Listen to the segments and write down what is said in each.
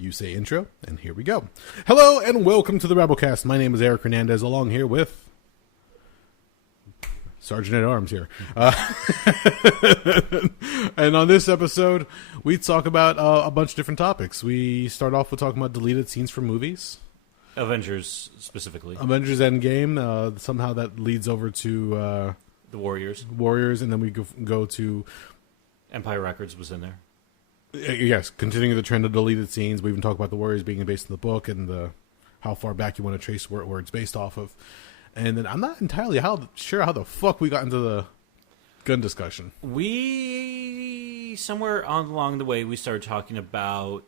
You say intro, and here we go. Hello, and welcome to the Rabblecast. My name is Eric Hernandez, along here with Sergeant at Arms here. And on this episode, we talk about a bunch of different topics. We start off with talking about deleted scenes from movies. Avengers, specifically. Avengers Endgame. Somehow that leads over to... the Warriors. And then we go to... Empire Records was in there. Yes, continuing the trend of deleted scenes. We even talk about the Warriors being based in the book and how far back you want to trace where it's based off of. And then I'm not entirely sure how the fuck we got into the gun discussion. We, somewhere along the way, we started talking about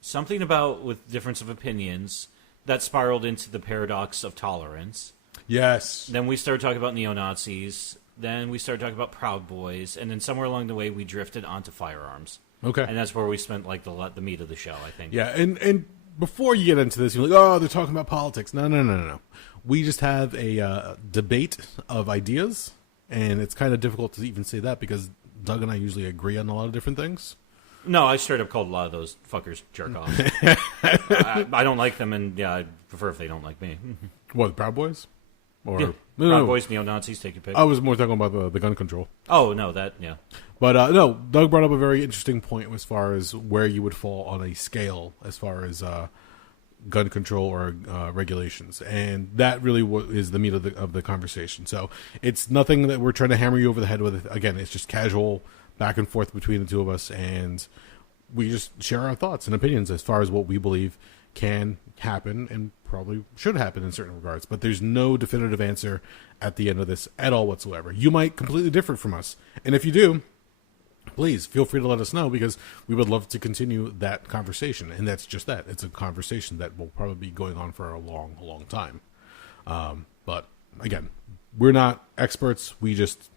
something about with difference of opinions that spiraled into the paradox of tolerance. Yes. Then we started talking about neo-Nazis. Then we started talking about Proud Boys. And then somewhere along the way, we drifted onto firearms. Okay. And that's where we spent like the meat of the show, I think. Yeah, and before you get into this, you're like, oh, they're talking about politics. No. We just have a debate of ideas, and it's kind of difficult to even say that because Doug and I usually agree on a lot of different things. No, I straight up called a lot of those fuckers jerk offs. I don't like them, and yeah, I prefer if they don't like me. What, the Proud Boys? Or yeah. no, Proud Boys, neo-Nazis, take your pick. I was more talking about the gun control. Oh, no, that, yeah. But no, Doug brought up a very interesting point as far as where you would fall on a scale as far as gun control or regulations, and that really is the meat of the conversation. So it's nothing that we're trying to hammer you over the head with. Again, it's just casual back and forth between the two of us, and we just share our thoughts and opinions as far as what we believe can happen and probably should happen in certain regards. But there's no definitive answer at the end of this at all whatsoever. You might completely differ from us, and if you do, please feel free to let us know, because we would love to continue that conversation. And that's just that. It's a conversation that will probably be going on for a long, long time. But again, we're not experts. We just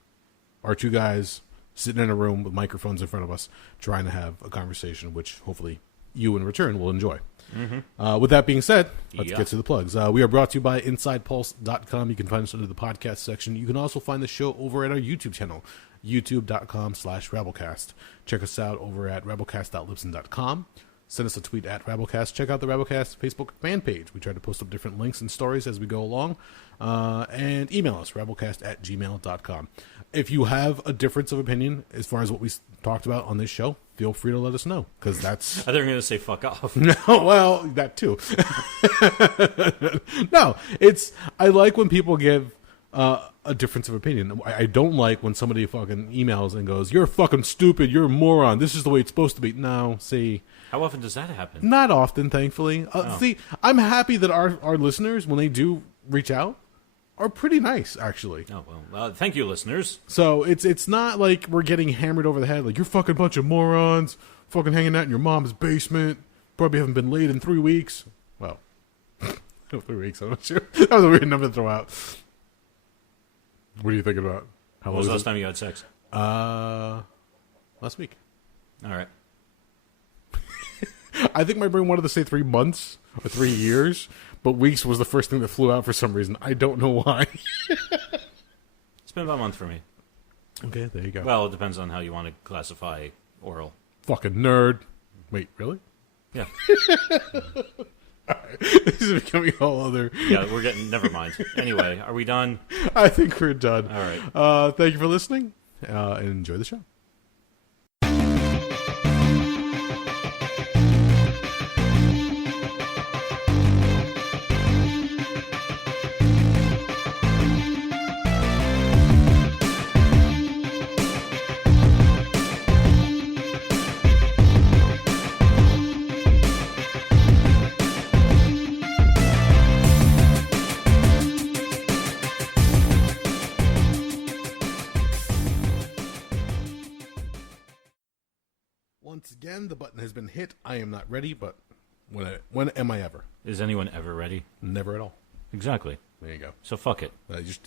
are two guys sitting in a room with microphones in front of us trying to have a conversation, which hopefully you in return will enjoy. Mm-hmm. With that being said, let's get to the plugs. We are brought to you by InsidePulse.com. You can find us under the podcast section. You can also find the show over at our YouTube channel, youtube.com/Rabblecast. Check us out over at Rabblecast.libsyn.com. Send us a tweet at Rabblecast. Check out the Rabblecast Facebook fan page. We try to post up different links and stories as we go along. And email us, Rabblecast@gmail.com. If you have a difference of opinion as far as what we talked about on this show, feel free to let us know, because that's... I thought you were going to say fuck off. No, well, that too. No, I like when people give a difference of opinion. I don't like when somebody fucking emails and goes, you're fucking stupid, you're a moron, this is the way it's supposed to be. No, see... How often does that happen? Not often, thankfully. See, I'm happy that our listeners, when they do reach out, are pretty nice, actually. Oh, well, thank you, listeners. So it's not like we're getting hammered over the head, like, you're fucking bunch of morons, fucking hanging out in your mom's basement, probably haven't been laid in 3 weeks. Well, 3 weeks, I'm not sure. That was a weird number to throw out. What are you thinking about? When was the last time you had sex? Last week. All right. I think my brain wanted to say 3 months or 3 years, but weeks was the first thing that flew out for some reason. I don't know why. It's been about a month for me. Okay, there you go. Well, it depends on how you want to classify oral. Fucking nerd. Wait, really? Yeah. All right. This is becoming a whole other... Yeah, we're getting... Never mind. Anyway, are we done? I think we're done. All right. Thank you for listening, and enjoy the show. Once again, the button has been hit. I am not ready, but when am I ever? Is anyone ever ready? Never at all. Exactly. There you go. So fuck it.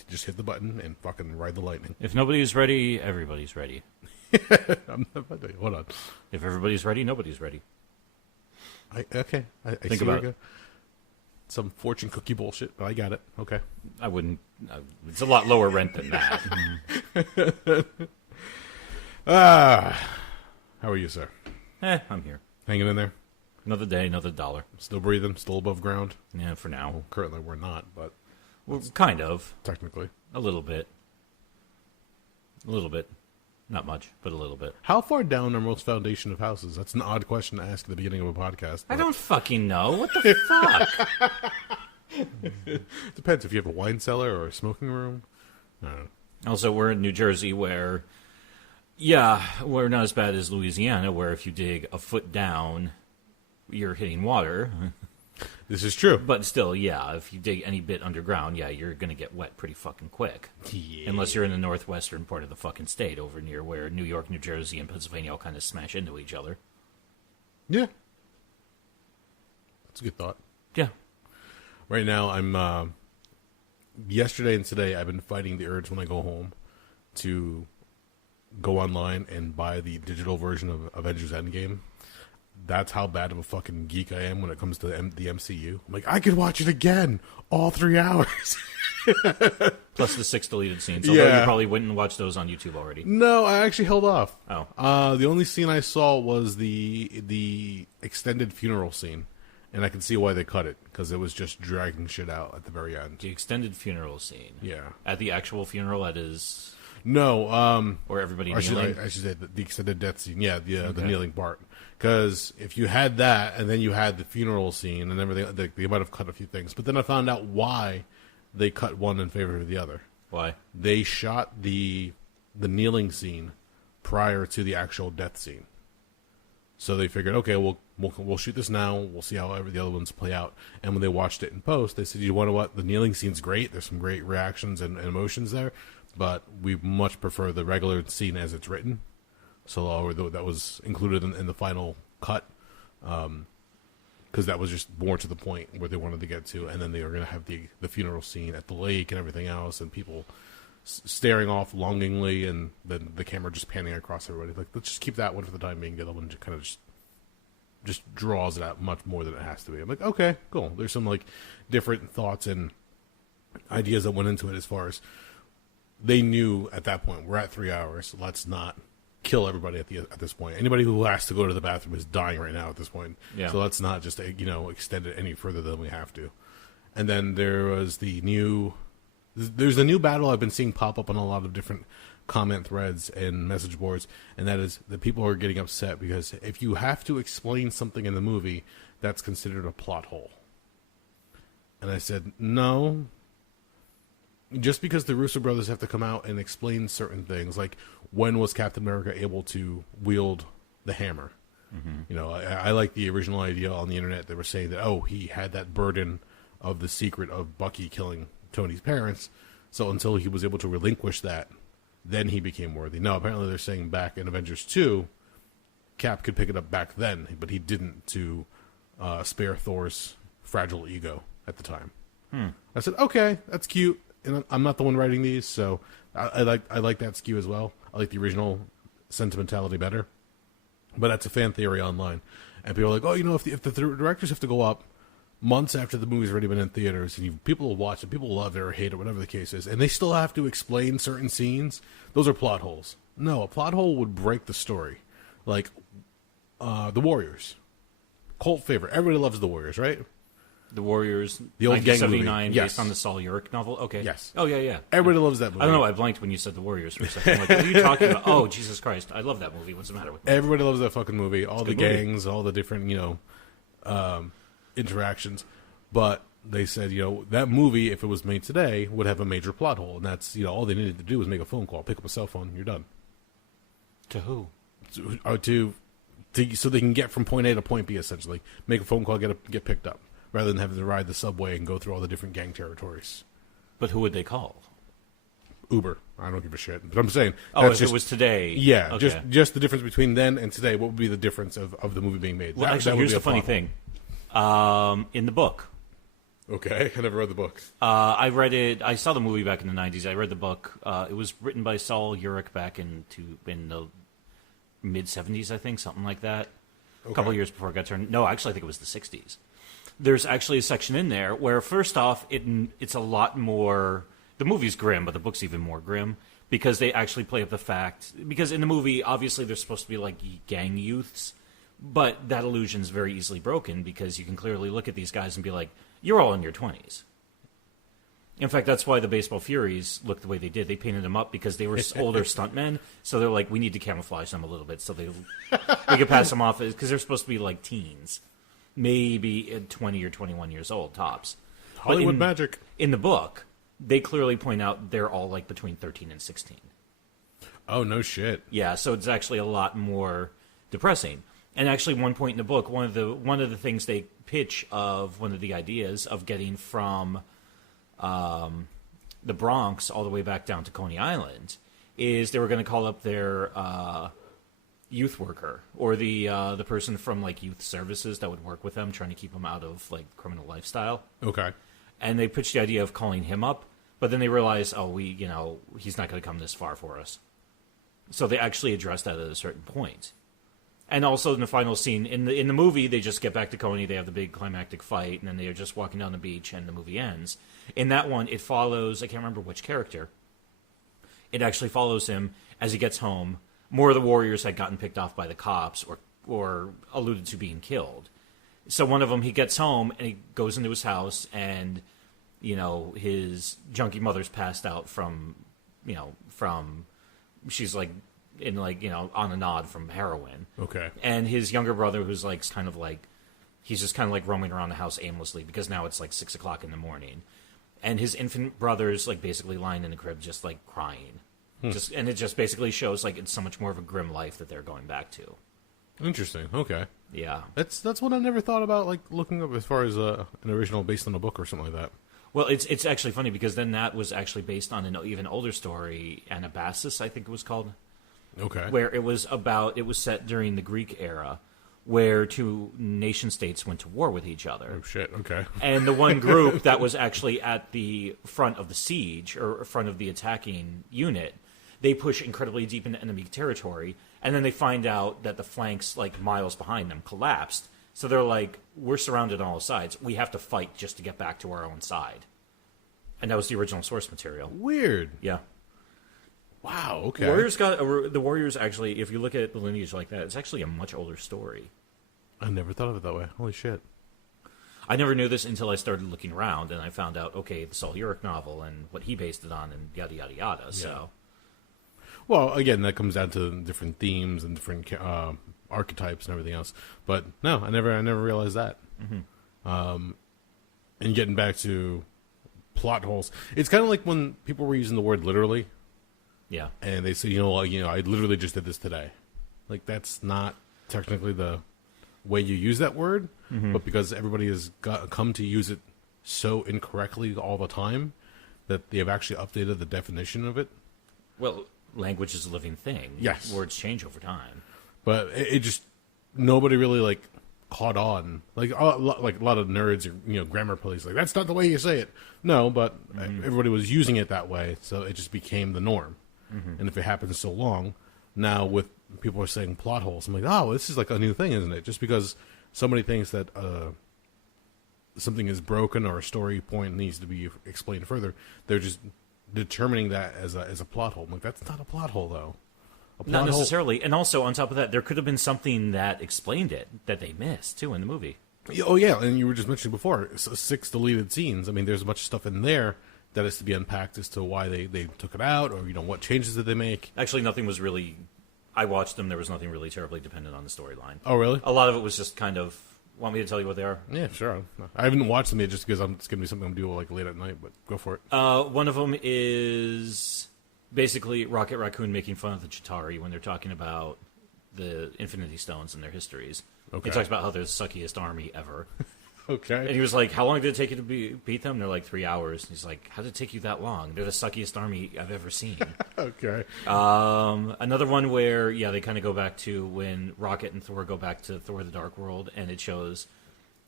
Just hit the button and fucking ride the lightning. If nobody's ready, everybody's ready. I'm not ready. Hold on. If everybody's ready, nobody's ready. I Think about it. Some fortune cookie bullshit, but I got it. Okay. I wouldn't. It's a lot lower rent than that. How are you, sir? I'm here. Hanging in there? Another day, another dollar. Still breathing, still above ground. Yeah, for now. Well, currently we're not, but Well, kind of. technically. A little bit. A little bit. Not much, but a little bit. How far down are most foundation of houses? That's an odd question to ask at the beginning of a podcast. I don't fucking know. What the fuck? Depends if you have a wine cellar or a smoking room. I don't know. Also, we're in New Jersey where, yeah, we're not as bad as Louisiana, where if you dig a foot down, you're hitting water. This is true. But still, yeah, if you dig any bit underground, yeah, you're going to get wet pretty fucking quick. Yeah. Unless you're in the northwestern part of the fucking state, over near where New York, New Jersey, and Pennsylvania all kind of smash into each other. Yeah. That's a good thought. Yeah. Right now, I'm, yesterday and today, I've been fighting the urge when I go home to go online and buy the digital version of Avengers Endgame. That's how bad of a fucking geek I am when it comes to the MCU. I'm like, I could watch it again, all 3 hours. Plus the 6 deleted scenes. Although Yeah. you probably wouldn't watch those on YouTube already. No, I actually held off. Oh. The only scene I saw was the extended funeral scene. And I can see why they cut it, because it was just dragging shit out at the very end. The extended funeral scene. Yeah. At the actual funeral, that is... No, Or everybody I should kneeling? say the extended death scene. Yeah, the Okay. kneeling part. Because if you had that, and then you had the funeral scene and everything, they might have cut a few things. But then I found out why they cut one in favor of the other. Why? They shot the kneeling scene prior to the actual death scene. So they figured, okay, we'll shoot this now. We'll see how the other ones play out. And when they watched it in post, they said, you want to what? The kneeling scene's great. There's some great reactions and emotions there. But we much prefer the regular scene as it's written. So that was included in the final cut. Because that was just more to the point where they wanted to get to. And then they were going to have the funeral scene at the lake and everything else. And people staring off longingly, and then the camera just panning across everybody. Like, let's just keep that one for the time being. The other one kind of just draws it out much more than it has to be. I'm like, okay, cool. There's some like different thoughts and ideas that went into it as far as they knew at that point, we're at 3 hours. Let's not kill everybody at this point. Anybody who has to go to the bathroom is dying right now at this point. Yeah. So let's not just extend it any further than we have to. And then there's the new battle I've been seeing pop up on a lot of different comment threads and message boards, and that is that people are getting upset because if you have to explain something in the movie, that's considered a plot hole. And I said, no. Just because the Russo brothers have to come out and explain certain things, like when was Captain America able to wield the hammer? Mm-hmm. I like the original idea on the internet. They were saying that, he had that burden of the secret of Bucky killing Tony's parents, so until he was able to relinquish that, then he became worthy. No, apparently they're saying back in Avengers 2, Cap could pick it up back then, but he didn't to spare Thor's fragile ego at the time. I said, okay, that's cute. And I'm not the one writing these, so I like that skew as well. I like the original sentimentality better, but that's a fan theory online, and people are like, if the directors have to go up months after the movie's already been in theaters, and people will watch it, people will love it or hate it, whatever the case is, and they still have to explain certain scenes, those are plot holes. No, a plot hole would break the story, like the Warriors, cult favorite. Everybody loves the Warriors, right? The Warriors, the old gang movie, 1979, yes. based on the Saul Urich novel. Okay. Yes. Oh yeah. Everybody loves that movie. I don't know. I blanked when you said the Warriors for a second. I'm like, what are you talking about? Oh, Jesus Christ! I love that movie. What's the matter with me? Everybody loves that fucking movie. All the a good movie. gangs, all the different interactions. But they said that movie, if it was made today, would have a major plot hole, and that's all they needed to do was make a phone call, pick up a cell phone, you're done. To who? So they can get from point A to point B, essentially. Make a phone call, get picked up, rather than having to ride the subway and go through all the different gang territories. But who would they call? Uber. I don't give a shit. But I'm saying... if it was today... Yeah, okay. just the difference between then and today. What would be the difference of the movie being made? Well, actually, here's the funny thing. In the book... Okay, I never read the book. I read it... I saw the movie back in the 90s. I read the book. It was written by Saul Urich back in the mid-70s, I think, something like that. Okay. A couple of years before it got turned... No, actually, I think it was the 60s. There's actually a section in there where, first off, it's a lot more... The movie's grim, but the book's even more grim because they actually play up the fact... Because in the movie, obviously, they're supposed to be like gang youths, But that illusion's very easily broken because you can clearly look at these guys and be like, you're all in your 20s. In fact, that's why the Baseball Furies looked the way they did. They painted them up because they were older stuntmen, so they're like, we need to camouflage them a little bit so they could pass them off because they're supposed to be like teens, maybe 20 or 21 years old tops. Hollywood magic. In the book, they clearly point out they're all like between 13 and 16. Oh, no shit. Yeah, so it's actually a lot more depressing. And actually, one point in the book, one of the things they pitch of one of the ideas of getting from the Bronx all the way back down to Coney Island is they were going to call up their youth worker or the person from like youth services that would work with them, trying to keep them out of like criminal lifestyle. Okay. And they pitched the idea of calling him up, but then they realized, he's not going to come this far for us. So they actually addressed that at a certain point. And also in the final scene, in the movie, they just get back to Coney, they have the big climactic fight, and then they are just walking down the beach, and the movie ends. In that one, it follows, I can't remember which character, it actually follows him as he gets home. More of the warriors had gotten picked off by the cops or alluded to being killed. So one of them, he gets home, and he goes into his house, and, his junkie mother's passed out from she's like, on a nod from heroin. Okay. And his younger brother, who's like he's just kind of like roaming around the house aimlessly because now it's like 6 o'clock in the morning. And his infant brother's like basically lying in the crib, just like crying. And it just basically shows like it's so much more of a grim life that they're going back to. Interesting. Okay. Yeah. That's what I never thought about, like looking up as far as an original based on a book or something like that. Well, it's actually funny because then that was actually based on an even older story, Anabasis, I think it was called. Okay. Where it was set during the Greek era, where two nation states went to war with each other. Oh, shit, okay. And the one group that was actually at the front of the siege, or front of the attacking unit, they push incredibly deep into enemy territory, and then they find out that the flanks, like miles behind them, collapsed. So they're like, we're surrounded on all sides. We have to fight just to get back to our own side. And that was the original source material. Weird. Yeah. Wow, okay. The Warriors actually, if you look at the lineage like that, it's actually a much older story. I never thought of it that way. Holy shit. I never knew this until I started looking around, and I found out, okay, the Saul Urich novel and what he based it on, and yada, yada, yada, so... Well, again, that comes down to different themes and different archetypes and everything else. But no, I never realized that. Mm-hmm. And getting back to plot holes, it's kind of like when people were using the word literally. Yeah. And they say, I literally just did this today. Like, that's not technically the way you use that word, but because everybody has come to use it so incorrectly all the time that they have actually updated the definition of it. Well, language is a living thing. Yes. Words change over time. But it just, nobody really, like, caught on. Like a lot of nerds or, grammar police, like, that's not the way you say it. No, but everybody was using it that way, so it just became the norm. And if it happens so long, now with people are saying plot holes, I'm like, oh, this is like a new thing, isn't it? Just because somebody thinks that something is broken or a story point needs to be explained further, they're just determining that as a plot hole. I'm like, that's not a plot hole, though. Not necessarily. And also, on top of that, there could have been something that explained it that they missed, too, in the movie. Oh, yeah, and you were just mentioning before, 6 deleted scenes. I mean, there's a bunch of stuff in there that is to be unpacked as to why they took it out, or, what changes did they make. Actually, nothing was really... I watched them. There was nothing really terribly dependent on the storyline. Oh, really? A lot of it was just kind of... Want me to tell you what they are? Yeah, sure. I haven't watched them yet just because it's going to be something I'm doing like late at night, but go for it. One of them is basically Rocket Raccoon making fun of the Chitauri when they're talking about the Infinity Stones and their histories. Okay. He talks about how they're the suckiest army ever. Okay. And he was like, how long did it take you to beat them? They're like 3 hours. And he's like, how did it take you that long? They're the suckiest army I've ever seen. Okay. Another one where, they kind of go back to when Rocket and Thor go back to Thor the Dark World, and it shows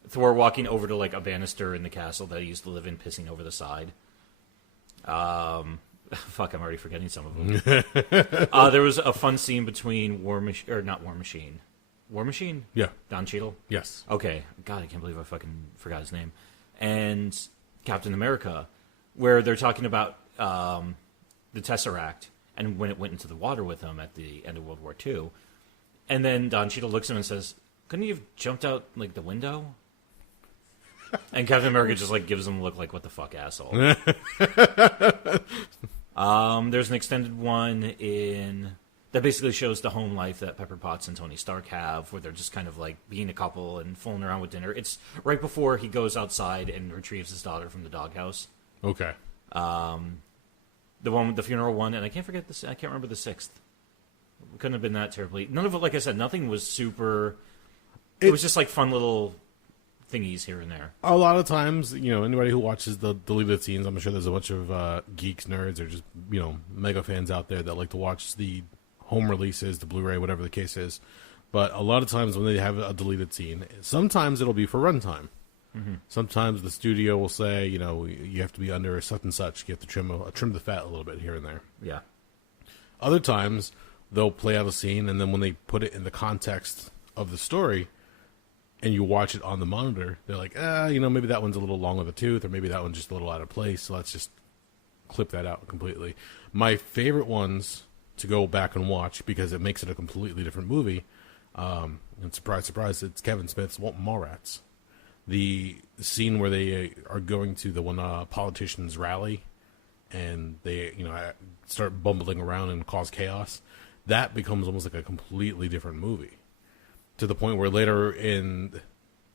Thor walking over to like a banister in the castle that he used to live in, pissing over the side. Fuck, I'm already forgetting some of them. There was a fun scene between War Machine? Yeah. Don Cheadle? Yes. Okay. God, I can't believe I fucking forgot his name. And Captain America, where they're talking about the Tesseract and when it went into the water with him at the end of World War II. And then Don Cheadle looks at him and says, couldn't he have jumped out like the window? And Captain America just like gives him a look like, what the fuck, asshole. There's an extended one that basically shows the home life that Pepper Potts and Tony Stark have, where they're just kind of like being a couple and fooling around with dinner. It's right before he goes outside and retrieves his daughter from the doghouse. Okay. The one with the funeral one, and I can't remember the sixth. It couldn't have been that terribly. None of it, like I said, nothing was super. It was just like fun little thingies here and there. A lot of times, anybody who watches the deleted scenes, I'm sure there's a bunch of geeks, nerds, or just, mega fans out there that like to watch the home releases, the Blu-ray, whatever the case is. But a lot of times when they have a deleted scene, sometimes it'll be for runtime. Mm-hmm. Sometimes the studio will say, you have to be under such and such. You have to trim the fat a little bit here and there. Yeah. Other times, they'll play out a scene, and then when they put it in the context of the story, and you watch it on the monitor, they're like, maybe that one's a little long of a tooth, or maybe that one's just a little out of place, so let's just clip that out completely. My favorite ones to go back and watch, because it makes it a completely different movie, and surprise, surprise, it's Kevin Smith's Mallrats. The scene where they are going to the one politician's rally, and they, start bumbling around and cause chaos, that becomes almost like a completely different movie. To the point where later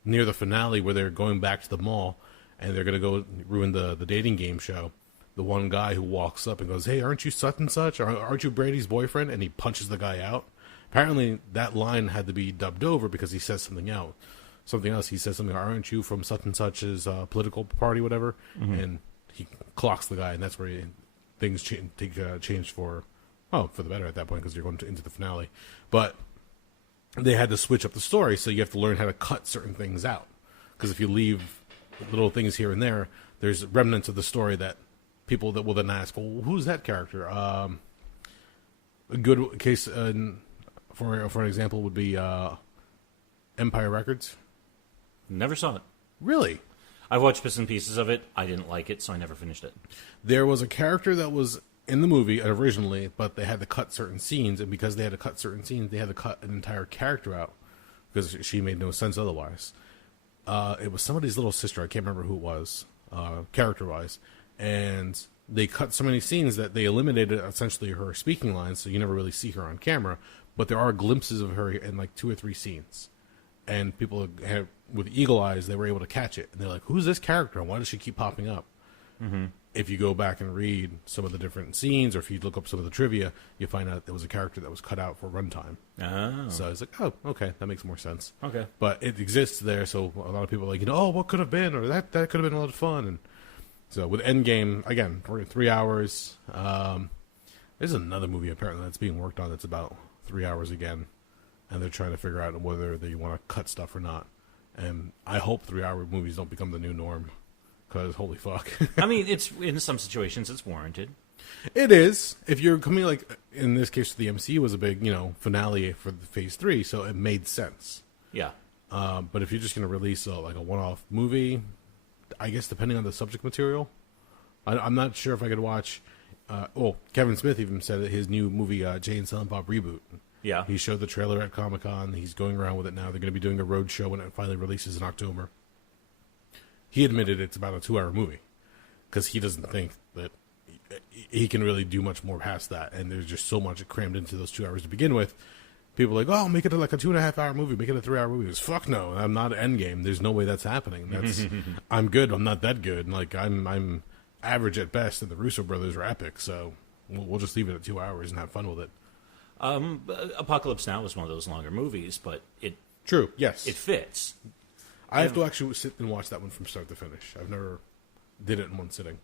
near the finale, where they're going back to the mall and they're going to go ruin the dating game show, the one guy who walks up and goes, "Hey, aren't you such and such? Aren't you Brady's boyfriend?" And he punches the guy out. Apparently, that line had to be dubbed over because he says something else. He says something, "Aren't you from such and such's political party, whatever?" Mm-hmm. And he clocks the guy, and that's where things change for the better at that point, because you're going into the finale. But they had to switch up the story, so you have to learn how to cut certain things out. Because if you leave little things here and there, there's remnants of the story that people that will then ask, "Well, who's that character?" A good case for an example would be Empire Records. Never saw it. Really? I watched bits and pieces of it. I didn't like it, so I never finished it. There was a character that was in the movie originally, but they had to cut certain scenes, and because they had to cut certain scenes, they had to cut an entire character out because she made no sense otherwise. It was somebody's little sister. I can't remember who it was, character-wise, and they cut so many scenes that they eliminated essentially her speaking lines, so you never really see her on camera, but there are glimpses of her in like 2 or 3 scenes, and people with eagle eyes, they were able to catch it, and they're like, "Who's this character, and why does she keep popping up?" Mm-hmm. If you go back and read some of the different scenes, or if you look up some of the trivia, you find out there was a character that was cut out for runtime. Oh. So it's like, oh, okay, that makes more sense. Okay. But it exists there, so a lot of people are like, what could have been, or that could have been a lot of fun. And so with Endgame, again, we're at 3 hours. There's another movie apparently that's being worked on that's about 3 hours again, and they're trying to figure out whether they want to cut stuff or not. And I hope 3-hour movies don't become the new norm. Because, holy fuck. I mean, it's in some situations, it's warranted. It is. If you're coming, like, in this case, the MCU was a big, finale for the Phase 3, so it made sense. Yeah. But if you're just going to release, a one-off movie, I guess depending on the subject material, I'm not sure if I could watch... Kevin Smith even said that his new movie, Jay and Silent Bob Reboot. Yeah. He showed the trailer at Comic-Con. He's going around with it now. They're going to be doing a road show when it finally releases in October. He admitted it's about a 2-hour movie because he doesn't think that he can really do much more past that. And there's just so much crammed into those 2 hours to begin with. People are like, "Oh, make it like a 2.5-hour movie. Make it a 3-hour movie." It's fuck no. I'm not Endgame. There's no way that's happening. I'm good. I'm not that good. Like I'm average at best, and the Russo brothers are epic. So we'll just leave it at 2 hours and have fun with it. Apocalypse Now was one of those longer movies, but True. Yes. It fits. I have to actually sit and watch that one from start to finish. I've never did it in one sitting.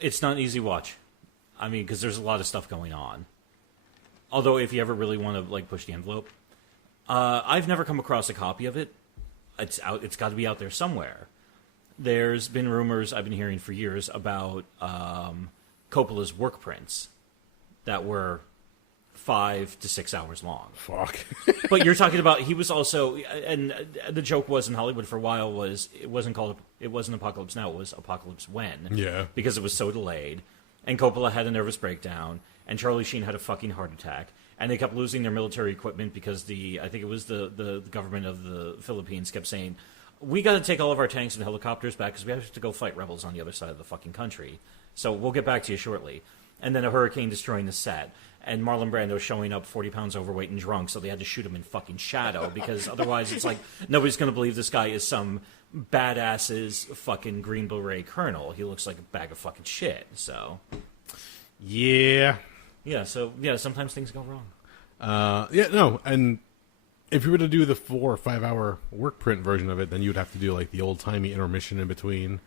It's not an easy watch. I mean, because there's a lot of stuff going on. Although, if you ever really want to push the envelope, I've never come across a copy of it. It's out. It's got to be out there somewhere. There's been rumors I've been hearing for years about Coppola's work prints that were 5 to 6 hours long. Fuck. But you're talking about, he was also, and the joke was in Hollywood for a while was, it wasn't Apocalypse Now, it was Apocalypse When. Yeah. Because it was so delayed. And Coppola had a nervous breakdown. And Charlie Sheen had a fucking heart attack. and they kept losing their military equipment because I think it was the government of the Philippines kept saying, we got to take all of our tanks and helicopters back because we have to go fight rebels on the other side of the fucking country. So we'll get back to you shortly. And then a hurricane destroying the set. And Marlon Brando showing up 40 pounds overweight and drunk, so they had to shoot him in fucking shadow because otherwise it's like nobody's going to believe this guy is some badass's fucking Green Beret colonel. He looks like a bag of fucking shit. So Yeah. yeah, sometimes things go wrong. And if you were to do the 4 or 5 hour work print version of it, then you would have to do like the old timey intermission in between,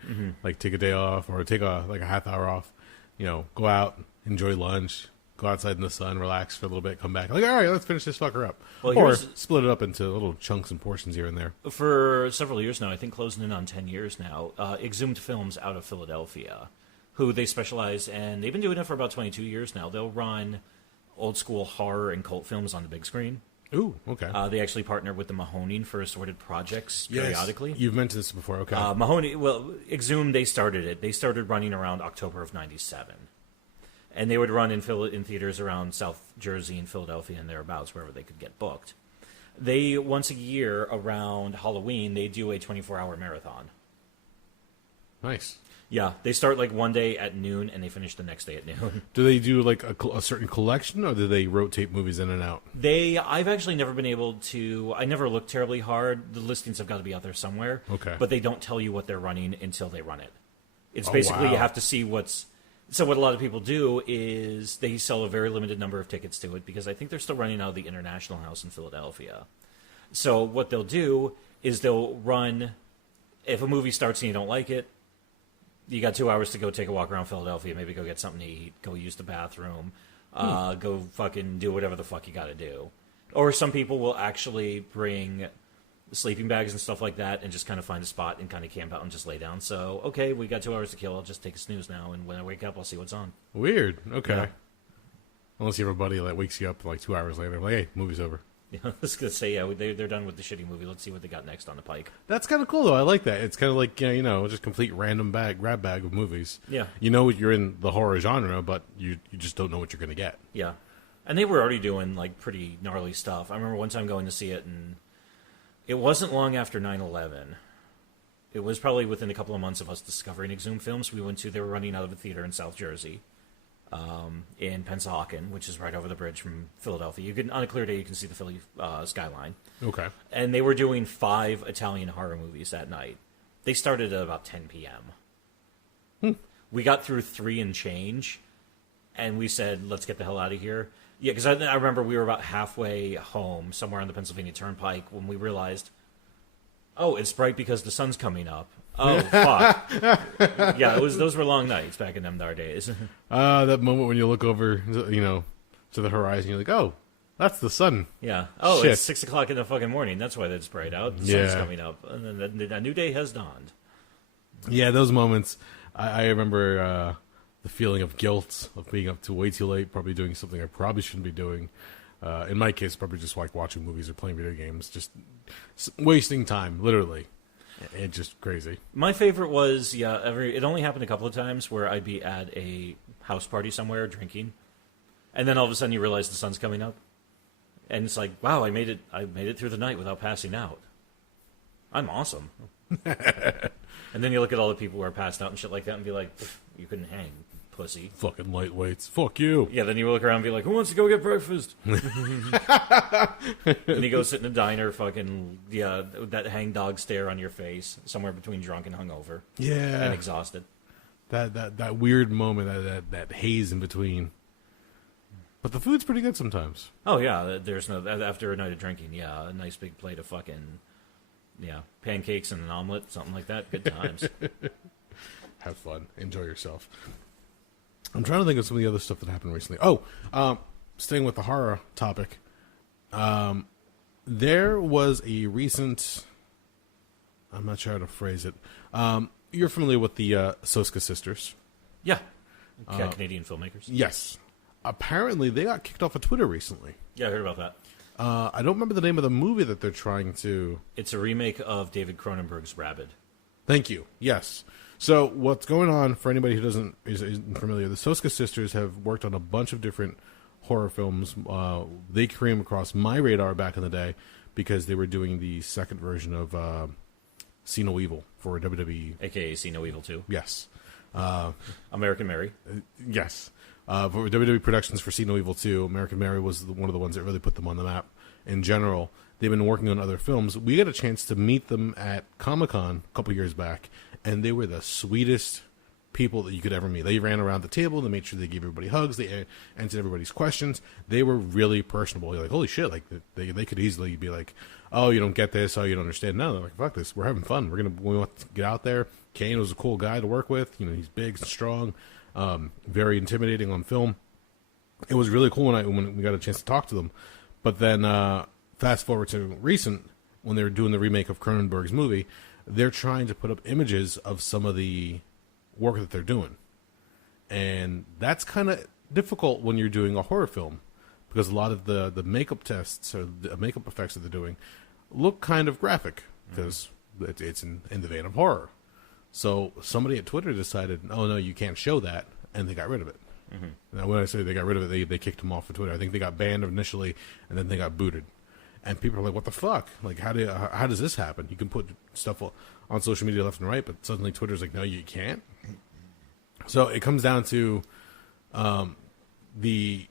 like take a day off or take a half hour off. Go out, enjoy lunch, go outside in the sun, relax for a little bit, come back. Like, all right, let's finish this fucker up. Well, or split it up into little chunks and portions here and there. For several years now, I think closing in on 10 years now, Exhumed Films out of Philadelphia, who they specialize in, they've been doing it for about 22 years now. They'll run old school horror and cult films on the big screen. Ooh, okay. They actually partner with the Mahoning for assorted projects periodically. You've mentioned this before, okay. Exhumed, they started it. They started running around October of 97. And they would run in theaters around South Jersey and Philadelphia and thereabouts, wherever they could get booked. They, once a year, around Halloween, they do a 24-hour marathon. Nice. Yeah, they start like one day at noon, and they finish the next day at noon. Do they do like a certain collection, or do they rotate movies in and out? I've actually never been able to, I never looked terribly hard. The listings have got to be out there somewhere. Okay. But they don't tell you what they're running until they run it. It's basically you have to see So what a lot of people do is they sell a very limited number of tickets to it because I think they're still running out of the International House in Philadelphia. So what they'll do is they'll run, if a movie starts and you don't like it, you got 2 hours to go take a walk around Philadelphia, maybe go get something to eat, go use the bathroom, go fucking do whatever the fuck you got to do. Or some people will actually bring sleeping bags and stuff like that and just kind of find a spot and kind of camp out and just lay down. So, okay, we got 2 hours to kill. I'll just take a snooze now, and when I wake up, I'll see what's on. Weird. Okay. Yeah. Unless you have a buddy that wakes you up like 2 hours later, like, hey, movie's over. Yeah, I was going to say, they're done with the shitty movie. Let's see what they got next on the pike. That's kind of cool, though. I like that. It's kind of like, just complete random grab bag of movies. Yeah. You're in the horror genre, but you just don't know what you're going to get. Yeah. And they were already doing, like, pretty gnarly stuff. I remember one time going to see it, and it wasn't long after 9/11. It was probably within a couple of months of us discovering Exhumed Films. They were running out of a theater in South Jersey, in Pennsauken, which is right over the bridge from Philadelphia. On a clear day, you can see the Philly skyline. Okay. And they were doing 5 Italian horror movies that night. They started at about 10 p.m. We got through 3 and change, and we said, let's get the hell out of here. Yeah, because I remember we were about halfway home, somewhere on the Pennsylvania Turnpike, when we realized, oh, it's bright because the sun's coming up. Oh, fuck. Yeah, those were long nights back in them dar days. That moment when you look over, to the horizon, you're like, oh, that's the sun. Yeah. Oh, Shit. It's 6 o'clock in the fucking morning. That's why it's bright out. The sun's coming up. And then a new day has dawned. Yeah, those moments, I remember the feeling of guilt of being up to way too late, probably doing something I probably shouldn't be doing. In my case, probably just like watching movies or playing video games, just wasting time, literally. It's just crazy. My favorite was, it only happened a couple of times where I'd be at a house party somewhere drinking, and then all of a sudden you realize the sun's coming up, and it's like, wow, I made it through the night without passing out. I'm awesome. And then you look at all the people who are passed out and shit like that and be like, you couldn't hang, pussy. Fucking lightweights. Fuck you. Yeah, then you look around and be like, who wants to go get breakfast? And you go sit in a diner, fucking, that hangdog stare on your face, somewhere between drunk and hungover. Yeah. And exhausted. That weird moment, that haze in between. But the food's pretty good sometimes. Oh, yeah, after a night of drinking, a nice big plate of fucking, pancakes and an omelet, something like that. Good times. Have fun. Enjoy yourself. I'm trying to think of some of the other stuff that happened recently. Oh, staying with the horror topic. There was a recent... I'm not sure how to phrase it. You're familiar with the Soska sisters? Yeah. Canadian filmmakers. Yes. Apparently, they got kicked off of Twitter recently. Yeah, I heard about that. I don't remember the name of the movie that they're trying to... It's a remake of David Cronenberg's Rabid. Thank you. Yes. So what's going on, for anybody who isn't familiar, the Soska sisters have worked on a bunch of different horror films. They came across my radar back in the day because they were doing the second version of See No Evil for WWE. AKA See No Evil 2. Yes. American Mary. Yes. For WWE Productions for See No Evil 2, American Mary was one of the ones that really put them on the map in general. They've been working on other films. We got a chance to meet them at Comic-Con a couple years back, and they were the sweetest people that you could ever meet. They ran around the table. They made sure they gave everybody hugs. They answered everybody's questions. They were really personable. You're like, holy shit! Like they could easily be like, oh, you don't get this. Oh, you don't understand. No, they're like, fuck this. We're having fun. We want to get out there. Kane was a cool guy to work with. You know, he's big and strong, very intimidating on film. It was really cool when we got a chance to talk to them. But then fast forward to recent, when they were doing the remake of Cronenberg's movie, they're trying to put up images of some of the work that they're doing. And that's kind of difficult when you're doing a horror film, because a lot of the makeup tests or the makeup effects that they're doing look kind of graphic, because it's in the vein of horror. So somebody at Twitter decided, oh, no, you can't show that, and they got rid of it. Mm-hmm. Now, when I say they got rid of it, they kicked them off of Twitter. I think they got banned initially, and then they got booted. And people are like, what the fuck? Like, how does this happen? You can put stuff on social media left and right, but suddenly Twitter's like, no, you can't. So it comes down to the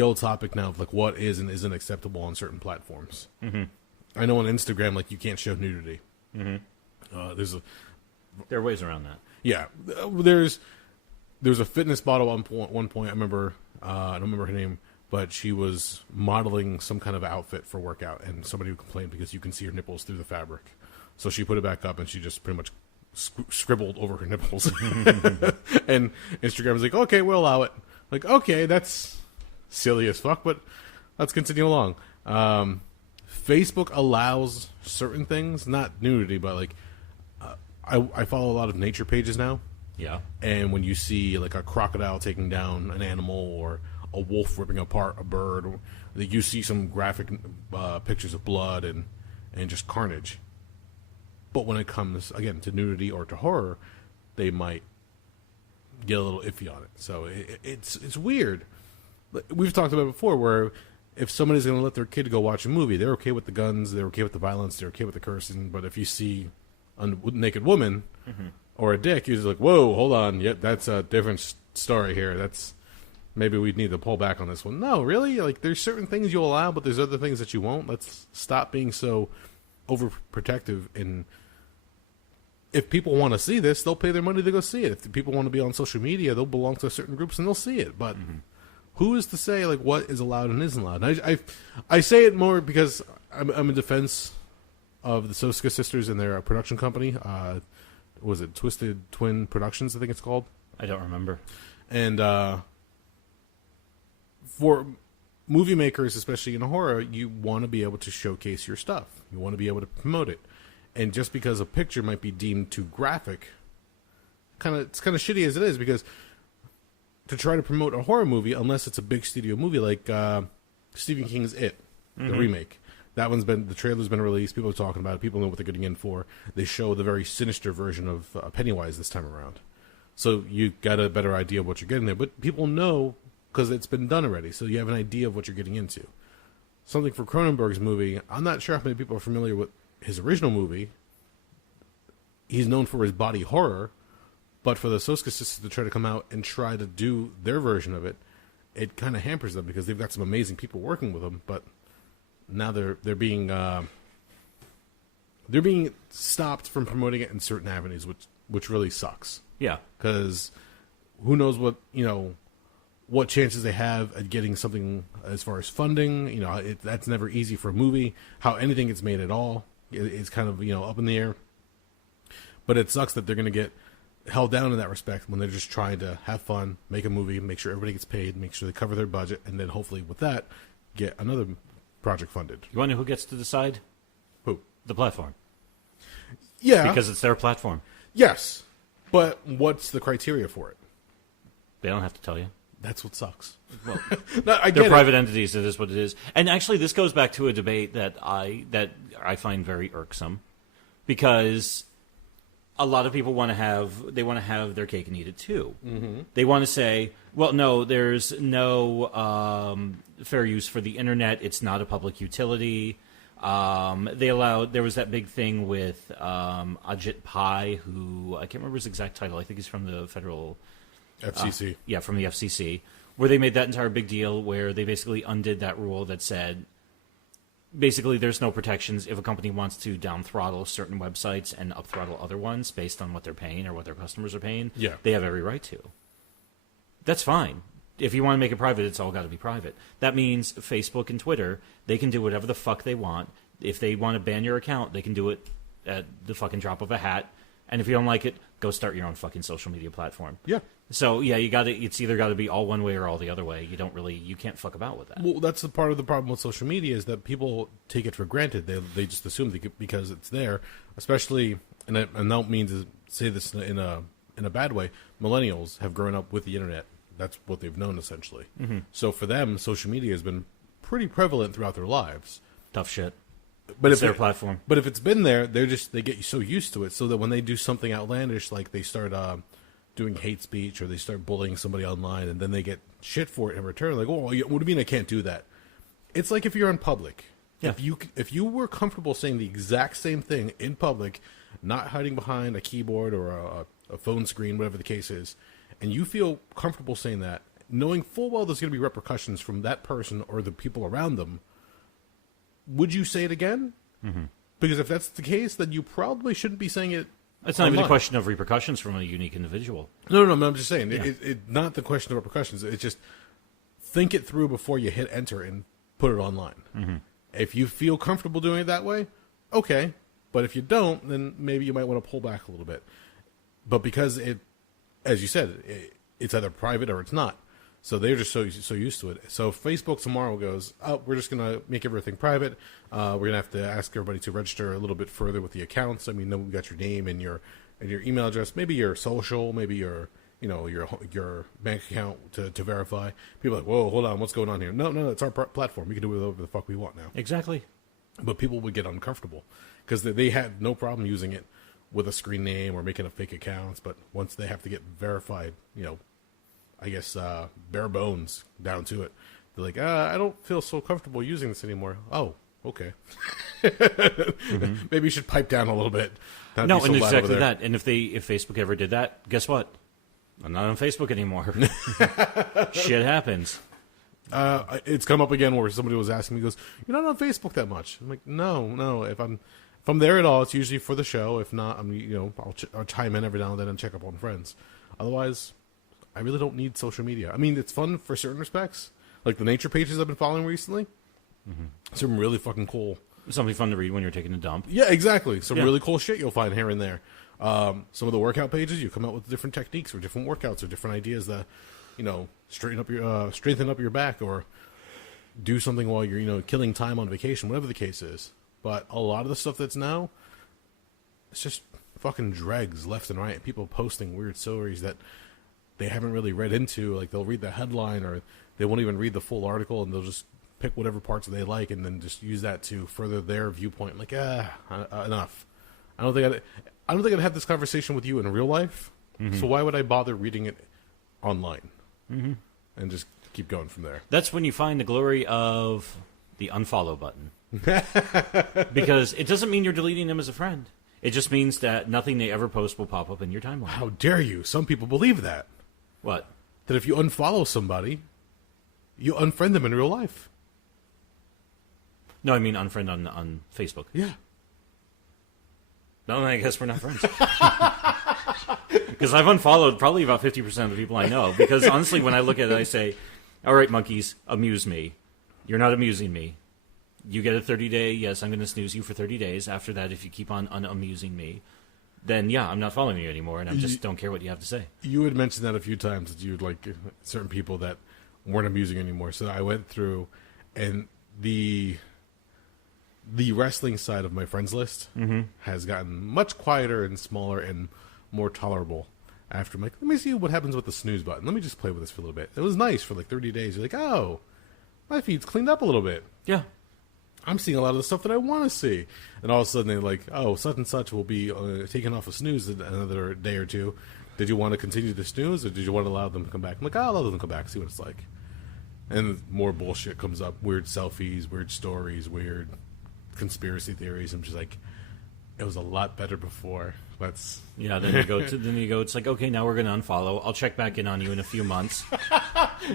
old topic now of like what is and isn't acceptable on certain platforms. Mm-hmm. I know on Instagram, like, you can't show nudity. Mm-hmm. There are ways around that. Yeah, there's a fitness model at one point. I remember, I don't remember her name, but she was modeling some kind of outfit for workout, and somebody complained because you can see her nipples through the fabric. So she put it back up, and she just pretty much scribbled over her nipples. And Instagram was like, okay, we'll allow it. Like, okay, that's silly as fuck, but let's continue along. Facebook allows certain things, not nudity, but like, I follow a lot of nature pages now. Yeah. And when you see like a crocodile taking down an animal or a wolf ripping apart a bird, or you see some graphic pictures of blood and just carnage. But when it comes, again, to nudity or to horror, they might get a little iffy on it. So it's weird. We've talked about it before, where if somebody's going to let their kid go watch a movie, they're okay with the guns, they're okay with the violence, they're okay with the cursing. But if you see a naked woman or a dick, you're just like, whoa, hold on. Yep, that's a different story here. Maybe we need to pull back on this one. No, really? Like, there's certain things you'll allow, but there's other things that you won't. Let's stop being so overprotective. And if people want to see this, they'll pay their money to go see it. If people want to be on social media, they'll belong to certain groups and they'll see it. But who is to say like what is allowed and isn't allowed? And I say it more because I'm in defense of the Soska sisters and their production company. Was it Twisted Twin Productions? I think it's called. I don't remember. And for movie makers, especially in horror, you want to be able to showcase your stuff. You want to be able to promote it. And just because a picture might be deemed too graphic, it's kind of shitty as it is, because to try to promote a horror movie, unless it's a big studio movie like Stephen King's It, the remake, the trailer's been released. People are talking about it. People know what they're getting in for. They show the very sinister version of Pennywise this time around. So you got a better idea of what you're getting there. But people know because it's been done already. So you have an idea of what you're getting into. Something for Cronenberg's movie, I'm not sure how many people are familiar with his original movie. He's known for his body horror. But for the Soska sisters to try to come out and try to do their version of it, it kind of hampers them because they've got some amazing people working with them. But now they're being stopped from promoting it in certain avenues, which really sucks. Yeah, because who knows what chances they have at getting something as far as funding. That's never easy for a movie. How anything gets made at all is kind of up in the air. But it sucks that they're going to get held down in that respect when they're just trying to have fun, make a movie, make sure everybody gets paid, make sure they cover their budget, and then hopefully with that get another project funded. You want to know who gets to decide? Who? The platform. Yeah. Because it's their platform. Yes. But what's the criteria for it? They don't have to tell you. That's what sucks. Well, they're private entities. It is what it is. And actually, this goes back to a debate that I find very irksome, because a lot of people want to have their cake and eat it too. Mm-hmm. They want to say, well, no, there's no fair use for the internet. It's not a public utility. There was that big thing with Ajit Pai, who I can't remember his exact title. I think he's from the federal FCC. From the FCC, where they made that entire big deal where they basically undid that rule that said, basically, there's no protections if a company wants to down throttle certain websites and up throttle other ones based on what they're paying or what their customers are paying. Yeah. They have every right to. That's fine. If you want to make it private, it's all got to be private. That means Facebook and Twitter, they can do whatever the fuck they want. If they want to ban your account, they can do it at the fucking drop of a hat. And if you don't like it, go start your own fucking social media platform. Yeah. So yeah, it's either got to be all one way or all the other way. You can't fuck about with that. Well, that's the part of the problem with social media is that people take it for granted. They just assume because it's there, especially, and I don't mean to say this in a bad way. Millennials have grown up with the internet. That's what they've known essentially. Mm-hmm. So for them, social media has been pretty prevalent throughout their lives. Tough shit. But it's their platform. But if it's been there, they get so used to it, so that when they do something outlandish, like they start doing hate speech or they start bullying somebody online, and then they get shit for it in return. Like, oh, what do you mean I can't do that? It's like if you're in public. Yeah. If you were comfortable saying the exact same thing in public, not hiding behind a keyboard or a phone screen, whatever the case is, and you feel comfortable saying that, knowing full well there's going to be repercussions from that person or the people around them, would you say it again? Mm-hmm. Because if that's the case, then you probably shouldn't be saying it. It's not even a question of repercussions from a unique individual. No, I'm just saying. Yeah. It's not the question of repercussions. It's just think it through before you hit enter and put it online. Mm-hmm. If you feel comfortable doing it that way, okay. But if you don't, then maybe you might want to pull back a little bit. But because as you said, it's either private or it's not. So they're just so used to it. So if Facebook tomorrow goes, oh, we're just going to make everything private. We're going to have to ask everybody to register a little bit further with the accounts. I mean, then we've got your name and your email address, maybe your social, maybe your bank account to verify. People are like, whoa, hold on, what's going on here? No, it's our platform. We can do whatever the fuck we want now. Exactly. But people would get uncomfortable because they had no problem using it with a screen name or making a fake accounts. But once they have to get verified, I guess bare bones down to it, they're like, I don't feel so comfortable using this anymore. Oh, okay. Mm-hmm. Maybe you should pipe down a little bit. And exactly that. And if Facebook ever did that, guess what? I'm not on Facebook anymore. Shit happens. It's come up again where somebody was asking me, goes, "You're not on Facebook that much." I'm like, no. If I'm there at all, it's usually for the show. If not, I'll chime in every now and then and check up on friends. Otherwise, I really don't need social media. I mean, it's fun for certain respects, like the nature pages I've been following recently. Mm-hmm. Some really fucking cool. Something fun to read when you're taking a dump. Yeah, exactly. Some really cool shit you'll find here and there. Some of the workout pages, you come out with different techniques or different workouts or different ideas that, strengthen up your back or do something while you're, killing time on vacation, whatever the case is. But a lot of the stuff that's now, it's just fucking dregs left and right. People posting weird stories that they haven't really read into. Like, they'll read the headline or they won't even read the full article, and they'll just pick whatever parts they like and then just use that to further their viewpoint. Like, enough. I don't think I'd have this conversation with you in real life. Mm-hmm. So why would I bother reading it online? Mm-hmm. And just keep going from there. That's when you find the glory of the unfollow button. Because it doesn't mean you're deleting them as a friend. It just means that nothing they ever post will pop up in your timeline. How dare you? Some people believe that. What? That if you unfollow somebody, you unfriend them in real life. No, I mean unfriend on Facebook. Yeah. No, I guess we're not friends. Because I've unfollowed probably about 50% of the people I know. Because honestly, when I look at it, I say, all right, monkeys, amuse me. You're not amusing me. You get a 30-day, yes, I'm going to snooze you for 30 days. After that, if you keep on unamusing me, then yeah, I'm not following you anymore, and I just don't care what you have to say. You had mentioned that a few times, that you would like certain people that weren't amusing anymore. So I went through, and the wrestling side of my friends list has gotten much quieter and smaller and more tolerable after I'm like, let me see what happens with the snooze button. Let me just play with this for a little bit. It was nice for like 30 days. You're like, oh, my feed's cleaned up a little bit. Yeah. I'm seeing a lot of the stuff that I want to see. And all of a sudden they're like, oh, such and such will be taken off of snooze in another day or two. Did you want to continue to snooze, or did you want to allow them to come back? I'm like, I'll allow them to come back, see what it's like. And more bullshit comes up. Weird selfies, weird stories, weird conspiracy theories. I'm just like, it was a lot better before. Let's... Yeah, then you go, it's like, okay, now we're going to unfollow. I'll check back in on you in a few months.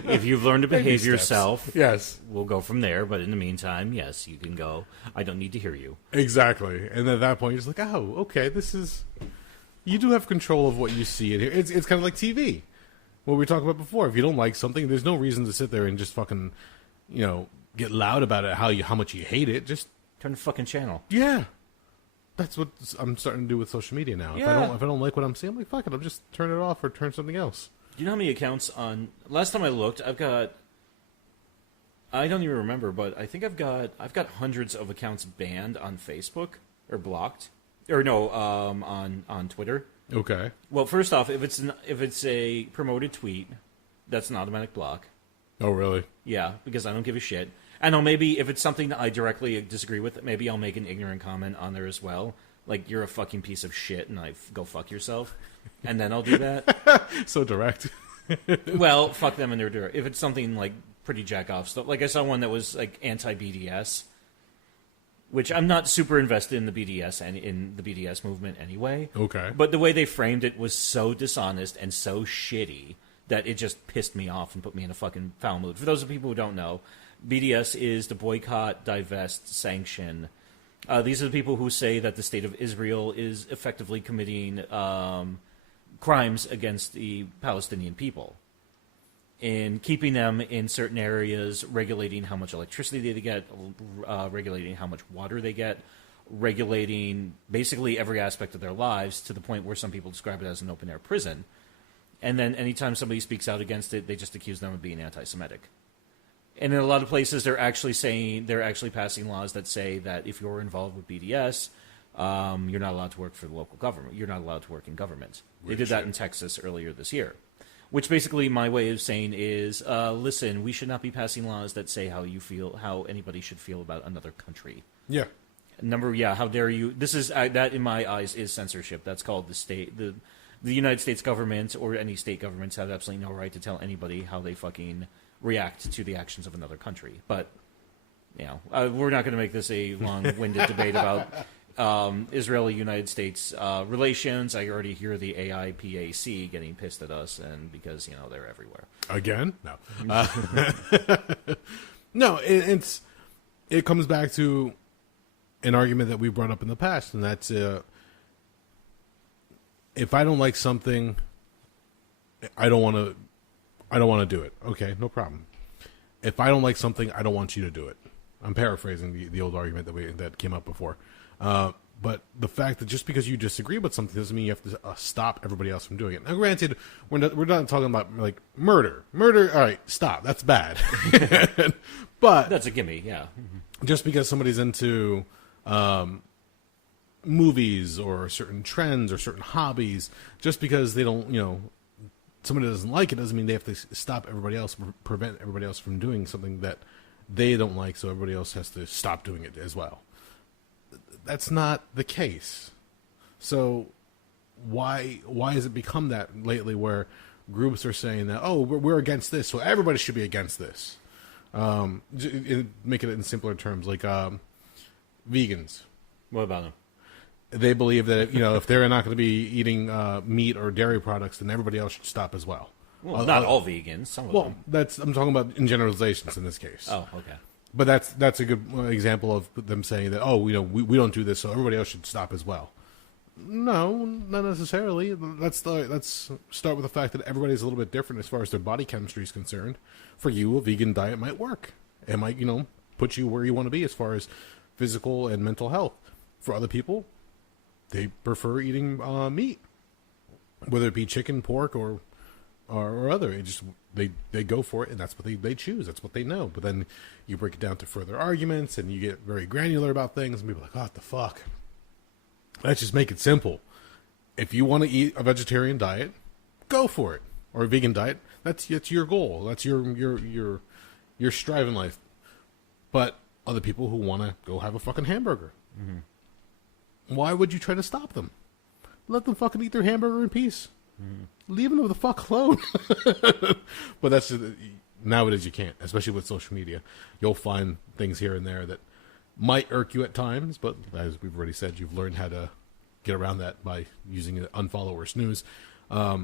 If you've learned to behave yourself, yes, we'll go from there. But in the meantime, yes, you can go. I don't need to hear you. Exactly. And at that point, you're just like, oh, okay, this is... You do have control of what you see in here. It's kind of like TV. What we were talking about before. If you don't like something, there's no reason to sit there and just fucking, get loud about it, how much you hate it. Just turn the fucking channel. Yeah. That's what I'm starting to do with social media now. Yeah. If I don't like what I'm seeing, I'm like, fuck it, I'll just turn it off or turn something else. Do you know how many accounts on... Last time I looked, I don't even remember, but I think I've got hundreds of accounts banned on Facebook or blocked. Or no, on Twitter. Okay. Well, first off, if it's a promoted tweet, that's an automatic block. Oh, really? Yeah, because I don't give a shit. I know, maybe if it's something that I directly disagree with, maybe I'll make an ignorant comment on there as well. Like, you're a fucking piece of shit, and go fuck yourself. And then I'll do that. So direct. Well, fuck them and their direct. If it's something, like, pretty jack-off stuff. Like, I saw one that was, like, anti-BDS. Which I'm not super invested in the BDS and in the BDS movement anyway. Okay. But the way they framed it was so dishonest and so shitty that it just pissed me off and put me in a fucking foul mood. For those of people who don't know, BDS is the boycott, divest, sanction. These are the people who say that the state of Israel is effectively committing crimes against the Palestinian people. In keeping them in certain areas, regulating how much electricity they get, regulating how much water they get, regulating basically every aspect of their lives to the point where some people describe it as an open-air prison. And then anytime somebody speaks out against it, they just accuse them of being anti-Semitic. And in a lot of places, they're actually passing laws that say that if you're involved with BDS, you're not allowed to work for the local government. You're not allowed to work in government. They did that in Texas earlier this year. Which basically my way of saying is, listen, we should not be passing laws that say how anybody should feel about another country. Yeah. How dare you? This is that in my eyes is censorship. That's called the state. The United States government or any state governments have absolutely no right to tell anybody how they fucking react to the actions of another country. But we're not going to make this a long-winded debate about Israeli-United States relations. I already hear the AIPAC getting pissed at us, and because they're everywhere. Again? No. No, it comes back to an argument that we brought up in the past, and that's if I don't like something, I don't want to do it. Okay, no problem. If I don't like something, I don't want you to do it. I'm paraphrasing the old argument that came up before. But the fact that just because you disagree with something doesn't mean you have to stop everybody else from doing it. Now, granted, we're not talking about like murder. Murder, all right, stop. That's bad. But that's a gimme, yeah. Just because somebody's into movies or certain trends or certain hobbies, just because they don't, somebody doesn't like it doesn't mean they have to stop everybody else, prevent everybody else from doing something that they don't like, so everybody else has to stop doing it as well. That's not the case. So why has it become that lately where groups are saying that, oh, we're against this, so everybody should be against this? Make it in simpler terms, like vegans. What about them? They believe that if they're not going to be eating meat or dairy products, then everybody else should stop as well. Well, not all vegans. Some of them. I'm talking about in generalizations in this case. Oh, okay. But that's a good example of them saying that, we don't do this, so everybody else should stop as well. No, not necessarily. Let's start with the fact that everybody's a little bit different as far as their body chemistry is concerned. For you, a vegan diet might work. It might, put you where you want to be as far as physical and mental health. For other people, they prefer eating meat, whether it be chicken, pork, or other. They go for it, and that's what they choose. That's what they know. But then you break it down to further arguments, and you get very granular about things, and people are like, oh, what the fuck? Let's just make it simple. If you want to eat a vegetarian diet, go for it. Or a vegan diet, that's your goal. That's your strive in life. But other people who want to go have a fucking hamburger. Why would you try to stop them? Let them fucking eat their hamburger in peace. Leave them the fuck alone. But that's just, nowadays you can't, especially with social media. You'll find things here and there that might irk you at times, but as we've already said, you've learned how to get around that by using unfollow or snooze. But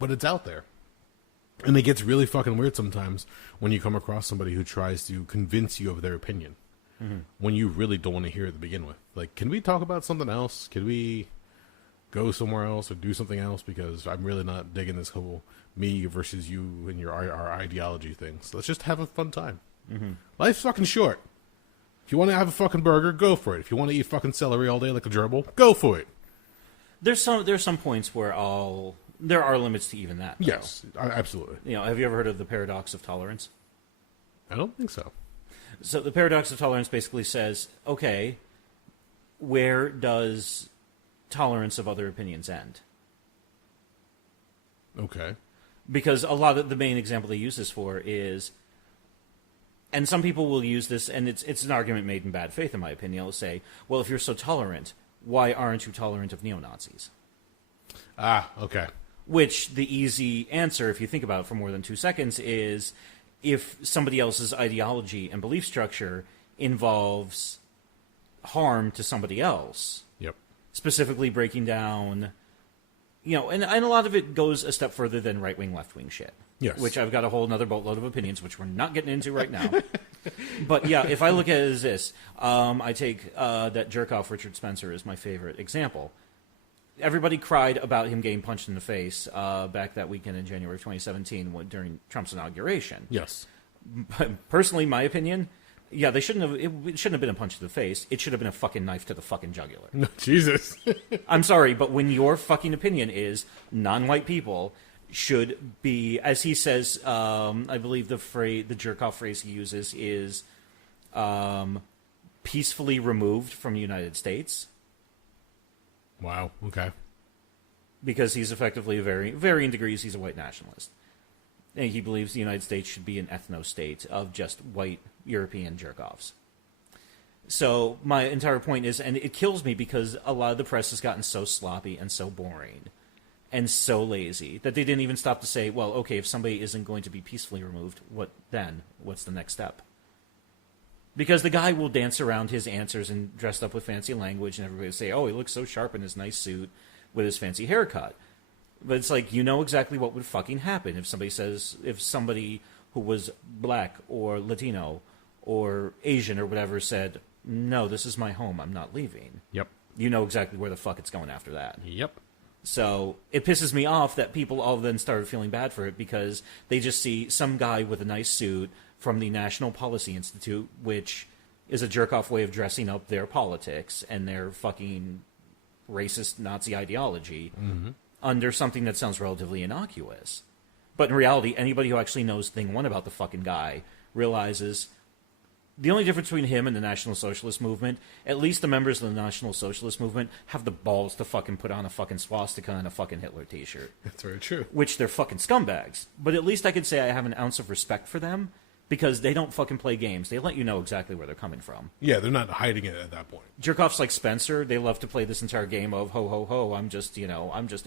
it's out there. And it gets really fucking weird sometimes when you come across somebody who tries to convince you of their opinion when you really don't want to hear it to begin with. Like, can we talk about something else? Can we go somewhere else or do something else? Because I'm really not digging this whole me versus you and our ideology thing. So let's just have a fun time. Life's fucking short. If you want to have a fucking burger, go for it. If you want to eat fucking celery all day like a gerbil, go for it. There's some points where there are limits to even that, though. Yes, absolutely. You know, have you ever heard of the paradox of tolerance? I don't think so. So the paradox of tolerance basically says, okay, where does tolerance of other opinions end? Okay. Because a lot of the main example they use this for is, and some people will use this, and it's an argument made in bad faith, in my opinion. They'll say, well, if you're so tolerant, why aren't you tolerant of neo-Nazis? Ah, okay. Which the easy answer, if you think about it for more than 2 seconds, is if somebody else's ideology and belief structure involves harm to somebody else, Yep. specifically breaking down, you know, and a lot of it goes a step further than right-wing, left-wing shit. Yes. Which I've got a whole other boatload of opinions, which we're not getting into right now. But yeah, if I look at it as this, I take that jerk-off Richard Spencer as my favorite example. Everybody cried about him getting punched in the face back that weekend in January of 2017 during Trump's inauguration. Yes. Personally, my opinion, yeah, it shouldn't have been a punch to the face. It should have been a fucking knife to the fucking jugular. No, Jesus. I'm sorry, but when your fucking opinion is non-white people should be, as he says, I believe the jerk-off phrase he uses is peacefully removed from the United States. Wow. Okay. Because he's effectively varying degrees, he's a white nationalist. And he believes the United States should be an ethno-state of just white European jerk-offs. So my entire point is, and it kills me because a lot of the press has gotten so sloppy and so boring and so lazy that they didn't even stop to say, well, okay, if somebody isn't going to be peacefully removed, what then? What's the next step? Because the guy will dance around his answers and dressed up with fancy language, and everybody will say, oh, he looks so sharp in his nice suit with his fancy haircut. But it's like, you know exactly what would fucking happen if somebody who was black or Latino or Asian or whatever said, no, this is my home, I'm not leaving. Yep. You know exactly where the fuck it's going after that. Yep. So it pisses me off that people all then started feeling bad for it because they just see some guy with a nice suit from the National Policy Institute, which is a jerk-off way of dressing up their politics and their fucking racist Nazi ideology under something that sounds relatively innocuous. But in reality, anybody who actually knows thing one about the fucking guy realizes the only difference between him and the National Socialist Movement, at least the members of the National Socialist Movement have the balls to fucking put on a fucking swastika and a fucking Hitler t-shirt. That's very true. Which they're fucking scumbags. But at least I could say I have an ounce of respect for them because they don't fucking play games. They let you know exactly where they're coming from. Yeah, they're not hiding it at that point. Jerk-offs like Spencer, they love to play this entire game of ho, ho, ho, I'm just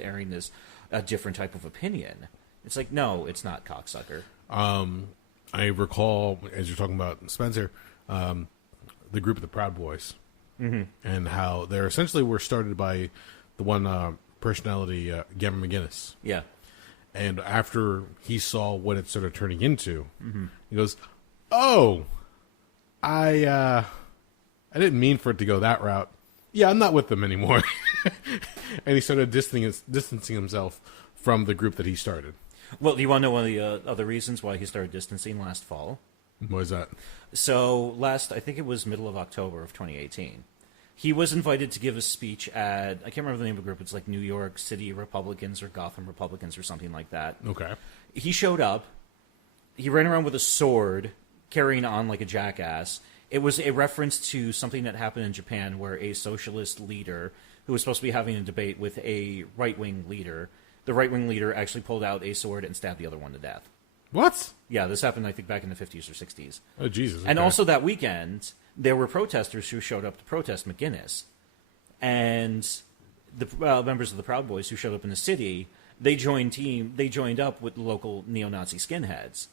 airing this a different type of opinion. It's like, no, it's not, cocksucker. I recall, as you're talking about Spencer, the group of the Proud Boys, and how they essentially were started by the one personality, Gavin McGinnis. Yeah. And after he saw what it started turning into, he goes, "Oh, I didn't mean for it to go that route. Yeah, I'm not with them anymore." And he started distancing himself from the group that he started. Well, do you want to know one of the other reasons why he started distancing last fall? What is that? So I think it was middle of October of 2018. He was invited to give a speech at, I can't remember the name of the group, it's like New York City Republicans or Gotham Republicans or something like that. Okay. He showed up, he ran around with a sword, carrying on like a jackass. It was a reference to something that happened in Japan where a socialist leader who was supposed to be having a debate with a right-wing leader, the right-wing leader actually pulled out a sword and stabbed the other one to death. What? Yeah, this happened, I think, back in the 50s or 60s. Oh, Jesus. And okay. also that weekend, there were protesters who showed up to protest McGuinness. And the members of the Proud Boys who showed up in the city, they joined up with the local neo-Nazi skinheads.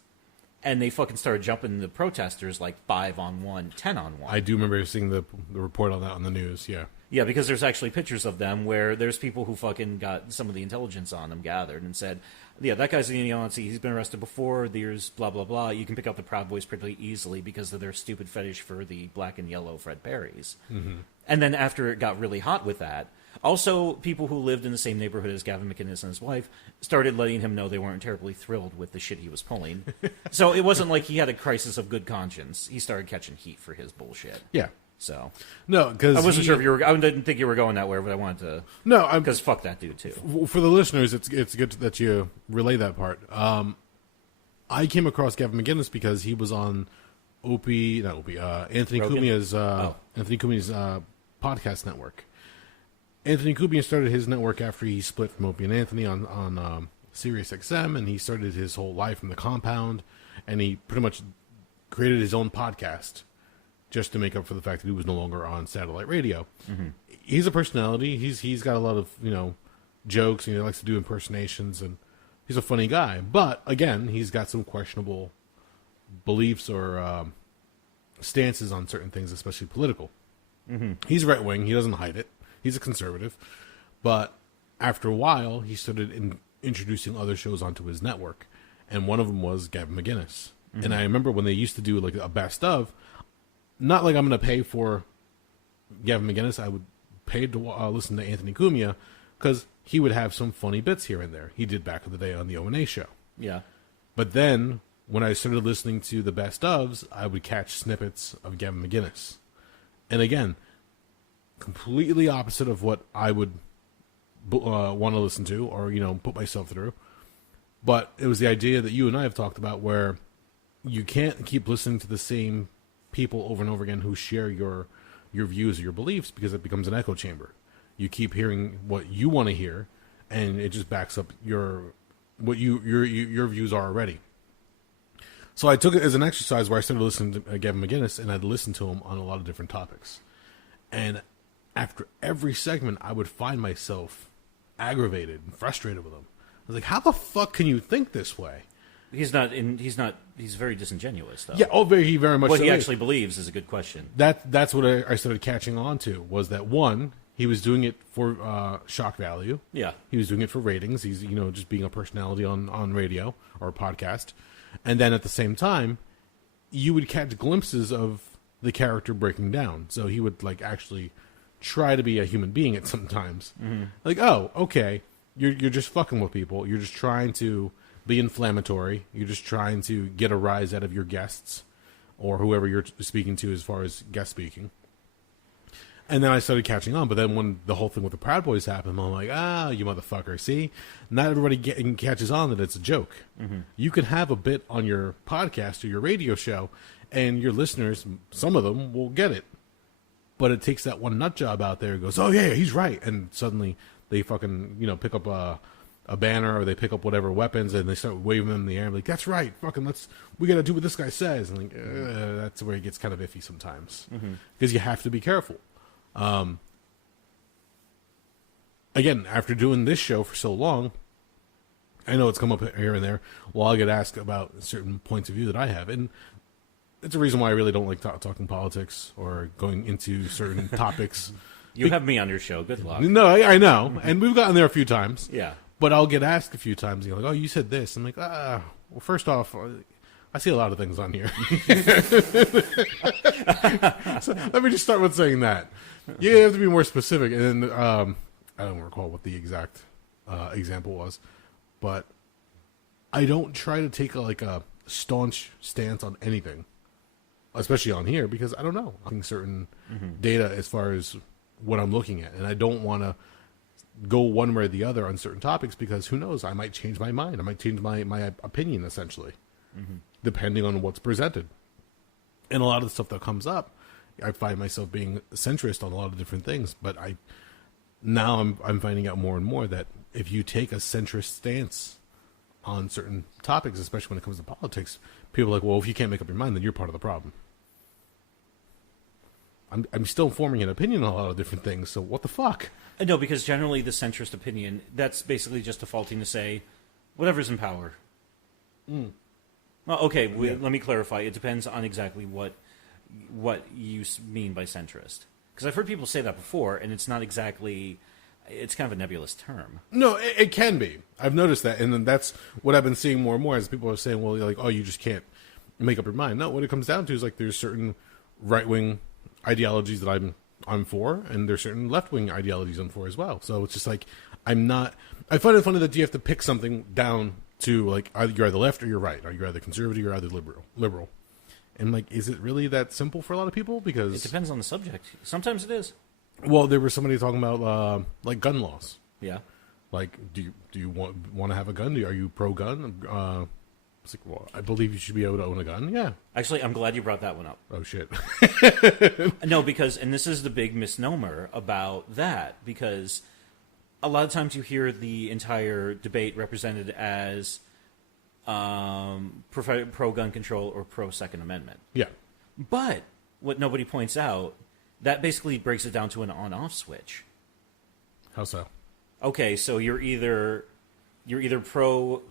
And they fucking started jumping the protesters like 5-on-1, 10-on-1. I do remember seeing the report on that on the news, yeah. Yeah, because there's actually pictures of them where there's people who fucking got some of the intelligence on them gathered and said, yeah, that guy's a neo-Nazi, he's been arrested before, there's blah, blah, blah. You can pick out the Proud Boys pretty easily because of their stupid fetish for the black and yellow Fred Perrys. Mm-hmm. And then after it got really hot with that, also people who lived in the same neighborhood as Gavin McInnes and his wife started letting him know they weren't terribly thrilled with the shit he was pulling. So it wasn't like he had a crisis of good conscience. He started catching heat for his bullshit. Yeah. So no, because I wasn't sure if you were. I didn't think you were going that way, but I wanted to. No, because fuck that dude too. For the listeners, it's good that you relay that part. I came across Gavin McInnes because he was on Anthony Rogan? Cumia's podcast network. Anthony Cumia started his network after he split from Opie and Anthony on Sirius XM, and he started his whole life in the compound, and he pretty much created his own podcast just to make up for the fact that he was no longer on satellite radio. Mm-hmm. He's a personality. He's got a lot of jokes, and he likes to do impersonations, and he's a funny guy. But again, he's got some questionable beliefs or stances on certain things, especially political. Mm-hmm. He's right wing. He doesn't hide it. He's a conservative. But after a while, he started introducing other shows onto his network, and one of them was Gavin McInnes. Mm-hmm. And I remember when they used to do like a best of. Not like I'm going to pay for Gavin McInnes. I would pay to listen to Anthony Cumia because he would have some funny bits here and there. He did back in the day on the O&A show. Yeah. But then when I started listening to the best ofs, I would catch snippets of Gavin McInnes. And again, completely opposite of what I would want to listen to or, put myself through. But it was the idea that you and I have talked about where you can't keep listening to the same people over and over again who share your views or your beliefs because it becomes an echo chamber. You keep hearing what you want to hear, and it just backs up your views are already. So I took it as an exercise where I started listening to Gavin McInnes, and I'd listen to him on a lot of different topics. And after every segment, I would find myself aggravated and frustrated with him. I was like, "How the fuck can you think this way?" He's very disingenuous, though. Yeah, he very much. What so he is. actually believes is a good question. That's what I started catching on to was that one, he was doing it for shock value. Yeah, he was doing it for ratings. He's just being a personality on radio or podcast, and then at the same time, you would catch glimpses of the character breaking down. So he would actually try to be a human being at some times. Mm-hmm. Oh, okay, you're just fucking with people. You're just trying to be inflammatory. You're just trying to get a rise out of your guests or whoever you're speaking to as far as guest speaking. And then I started catching on. But then when the whole thing with the Proud Boys happened, I'm like, you motherfucker. See, not everybody catches on that it's a joke. Mm-hmm. You can have a bit on your podcast or your radio show, and your listeners, some of them, will get it. But it takes that one nut job out there who goes, oh, yeah, he's right. And suddenly they fucking, pick up a banner or they pick up whatever weapons and they start waving them in the air. I'm like, that's right. Fucking we got to do what this guy says. And that's where it gets kind of iffy sometimes because you have to be careful. Again, after doing this show for so long, I know it's come up here and there. Well, I'll get asked about certain points of view that I have. And it's a reason why I really don't like talking politics or going into certain topics. You have me on your show. Good luck. No, I know. And we've gotten there a few times. Yeah. But I'll get asked a few times, oh, you said this. I'm like, well, first off, I see a lot of things on here. So let me just start with saying that. You have to be more specific. And then, I don't recall what the exact example was, but I don't try to take a staunch stance on anything, especially on here, because I don't know. I'm getting certain data as far as what I'm looking at, and I don't want to go one way or the other on certain topics because who knows, I might change my mind. I might change my opinion, essentially, depending on what's presented. And a lot of the stuff that comes up, I find myself being centrist on a lot of different things. But I'm finding out more and more that if you take a centrist stance on certain topics, especially when it comes to politics, people are like, well, if you can't make up your mind, then you're part of the problem. I'm still forming an opinion on a lot of different things, so what the fuck? No, because generally the centrist opinion, that's basically just defaulting to say, whatever's in power. Well, okay, let me clarify. It depends on exactly what you mean by centrist. Because I've heard people say that before, and it's not exactly... It's kind of a nebulous term. No, it can be. I've noticed that, and then that's what I've been seeing more and more as people are saying, well, like, oh, you just can't make up your mind. No, what it comes down to is, like, there's certain right-wing ideologies that I'm for, and there's certain left-wing ideologies I'm for as well. So it's just like, I find it funny that you have to pick something down to, like, you're either left or you're right. Or you're either conservative or you're either liberal. And, like, is it really that simple for a lot of people? Because it depends on the subject. Sometimes it is. Well, there was somebody talking about, like, gun laws. Yeah. Like, do you want to have a gun? Are you pro-gun? It's like, well, I believe you should be able to own a gun. Yeah. Actually, I'm glad you brought that one up. Oh, shit. No, because, and this is the big misnomer about that, because a lot of times you hear the entire debate represented as pro-gun control or pro-Second Amendment. Yeah. But what nobody points out, that basically breaks it down to an on-off switch. How so? Okay, so you're either pro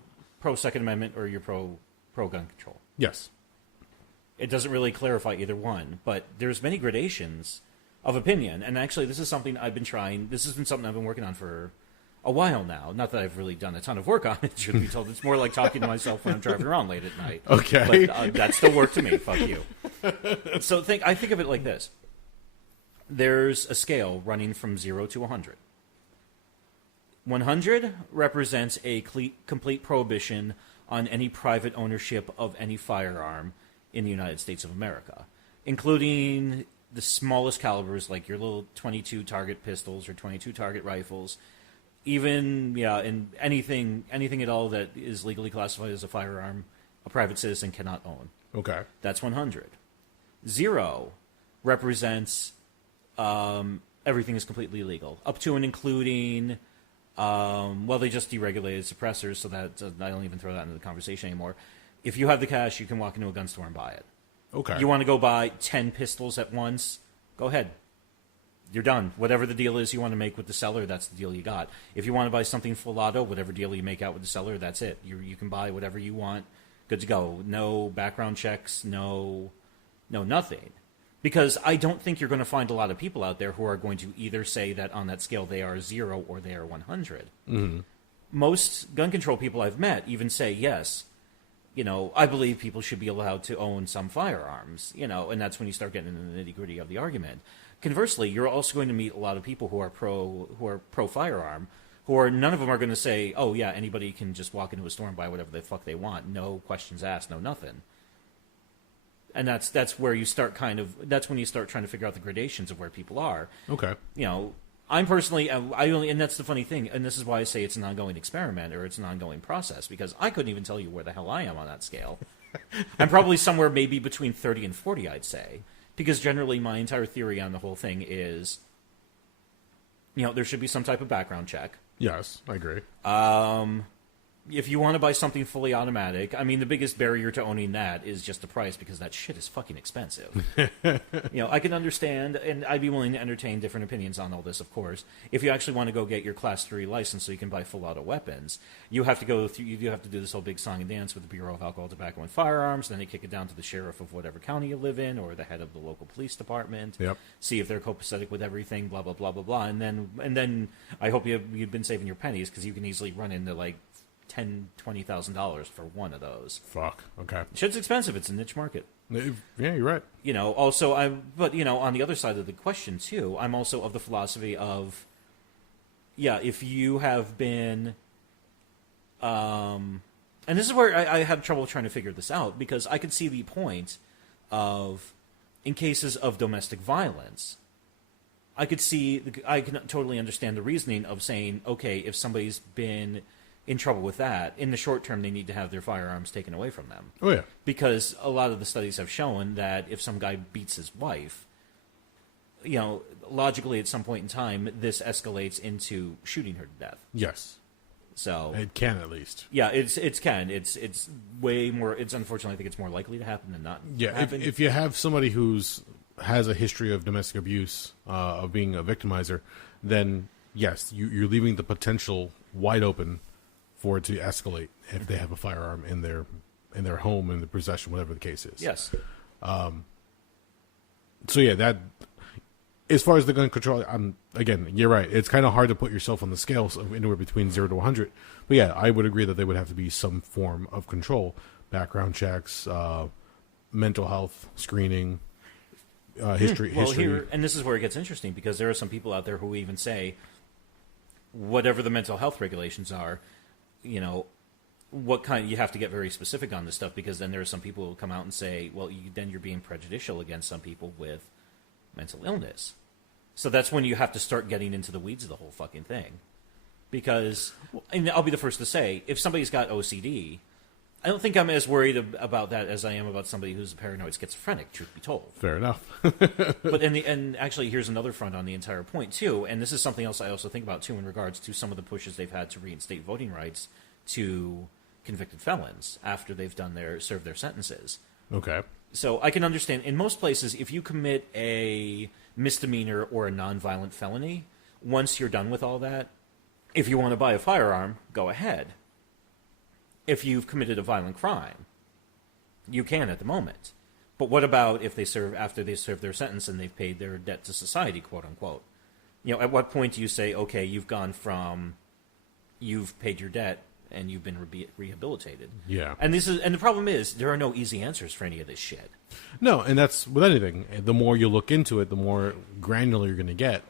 Second Amendment or you're pro gun control. Yes. It doesn't really clarify either one, but there's many gradations of opinion. And actually, this is something I've been trying. This has been something I've been working on for a while now. Not that I've really done a ton of work on it, truth be told. It's more like talking to myself when I'm driving around late at night. Okay. But that still worked to me. Fuck you. So I think of it like this. There's a scale running from 0 to 100. 100 represents a complete prohibition on any private ownership of any firearm in the United States of America, including the smallest calibers like your little 22 target pistols or 22 target rifles, even and anything at all that is legally classified as a firearm a private citizen cannot own. Okay. That's 100. 0 represents everything is completely illegal, up to and including, they just deregulated suppressors, so that I don't even throw that into the conversation anymore. If you have the cash, you can walk into a gun store and buy it. Okay. You want to go buy 10 pistols at once? Go ahead. You're done. Whatever the deal is you want to make with the seller, that's the deal you got. If you want to buy something full auto, whatever deal you make out with the seller, that's it. You can buy whatever you want. Good to go. No background checks, no nothing. Because I don't think you're going to find a lot of people out there who are going to either say that on that scale they are 0 or they are 100. Mm-hmm. Most gun control people I've met even say, yes, I believe people should be allowed to own some firearms, and that's when you start getting into the nitty-gritty of the argument. Conversely, you're also going to meet a lot of people who are pro firearm, none of them are going to say, oh yeah, anybody can just walk into a store and buy whatever the fuck they want, no questions asked, no nothing. And that's where you start that's when you start trying to figure out the gradations of where people are. Okay. I'm personally, and that's the funny thing, and this is why I say it's an ongoing experiment or it's an ongoing process, because I couldn't even tell you where the hell I am on that scale. I'm probably somewhere maybe between 30 and 40, I'd say, because generally my entire theory on the whole thing is, there should be some type of background check. Yes, I agree. If you want to buy something fully automatic, I mean, the biggest barrier to owning that is just the price, because that shit is fucking expensive. I can understand, and I'd be willing to entertain different opinions on all this, of course. If you actually want to go get your Class 3 license so you can buy full auto weapons, you have to do this whole big song and dance with the Bureau of Alcohol, Tobacco, and Firearms, then they kick it down to the sheriff of whatever county you live in, or the head of the local police department. Yep. See if they're copacetic with everything, blah, blah, blah, blah, blah. And then I hope you've been saving your pennies, because you can easily run into, like, $10,000-$20,000 for one of those. Fuck. Okay. Shit's expensive. It's a niche market. Yeah, you're right. Also, on the other side of the question too, I'm also of the philosophy of, if you have been, and this is where I have trouble trying to figure this out, because I could see the point of, in cases of domestic violence, I can totally understand the reasoning of saying, okay, if somebody's been in trouble with that, in the short term, they need to have their firearms taken away from them. Oh, yeah. Because a lot of the studies have shown that if some guy beats his wife, logically at some point in time, this escalates into shooting her to death. Yes. So it can at least. Yeah, it's way more. It's unfortunately, I think it's more likely to happen than not. Yeah, happen. If you have somebody has a history of domestic abuse, of being a victimizer, then yes, you're leaving the potential wide open for it to escalate if they have a firearm in their home, in their possession, whatever the case is. Yes. So yeah, that as far as the gun control, again, you're right. It's kind of hard to put yourself on the scales of anywhere between 0 to 100. But yeah, I would agree that they would have to be some form of control, background checks, mental health screening, history. Here, and this is where it gets interesting, because there are some people out there who even say, whatever the mental health regulations are, what kind, you have to get very specific on this stuff, because then there are some people who come out and say, well, then you're being prejudicial against some people with mental illness. So that's when you have to start getting into the weeds of the whole fucking thing. Because, and I'll be the first to say, if somebody's got OCD, I don't think I'm as worried about that as I am about somebody who's a paranoid schizophrenic, truth be told. Fair enough. But and actually, here's another front on the entire point, too, and this is something else I also think about, too, in regards to some of the pushes they've had to reinstate voting rights to convicted felons after they've served their sentences. Okay. So I can understand, in most places, if you commit a misdemeanor or a nonviolent felony, once you're done with all that, if you want to buy a firearm, go ahead. If you've committed a violent crime, you can at the moment. But what about if after they serve their sentence and they've paid their debt to society, quote unquote? At what point do you say, okay, you've paid your debt and you've been rehabilitated? Yeah. And the problem is, there are no easy answers for any of this shit. No, and that's with anything. The more you look into it, the more granular you're going to get.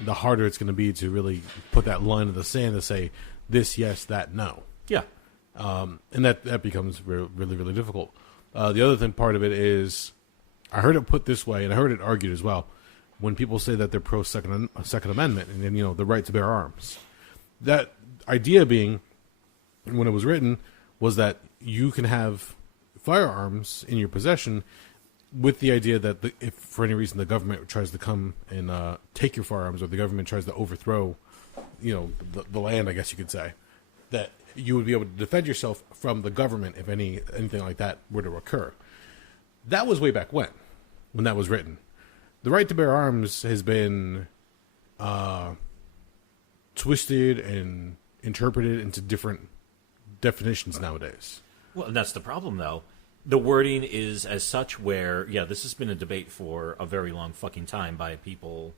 The harder it's going to be to really put that line in the sand to say this yes, that no. Yeah. And that becomes really, really difficult. The other part of it is, I heard it put this way, and I heard it argued as well, when people say that they're pro Second Amendment and then, the right to bear arms. That idea being, when it was written, was that you can have firearms in your possession with the idea that if for any reason the government tries to come and take your firearms, or the government tries to overthrow, the land, I guess you could say, that you would be able to defend yourself from the government if anything like that were to occur. That was way back when that was written. The right to bear arms has been twisted and interpreted into different definitions nowadays. Well, that's the problem, though. The wording is as such where, this has been a debate for a very long fucking time by people.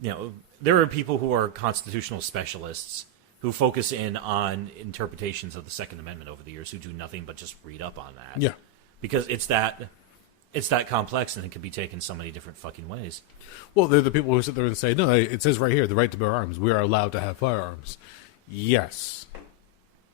There are people who are constitutional specialists who focus in on interpretations of the Second Amendment over the years, who do nothing but just read up on that. Yeah. Because it's that complex, and it can be taken so many different fucking ways. Well, they're the people who sit there and say, no, it says right here, the right to bear arms. We are allowed to have firearms. Yes.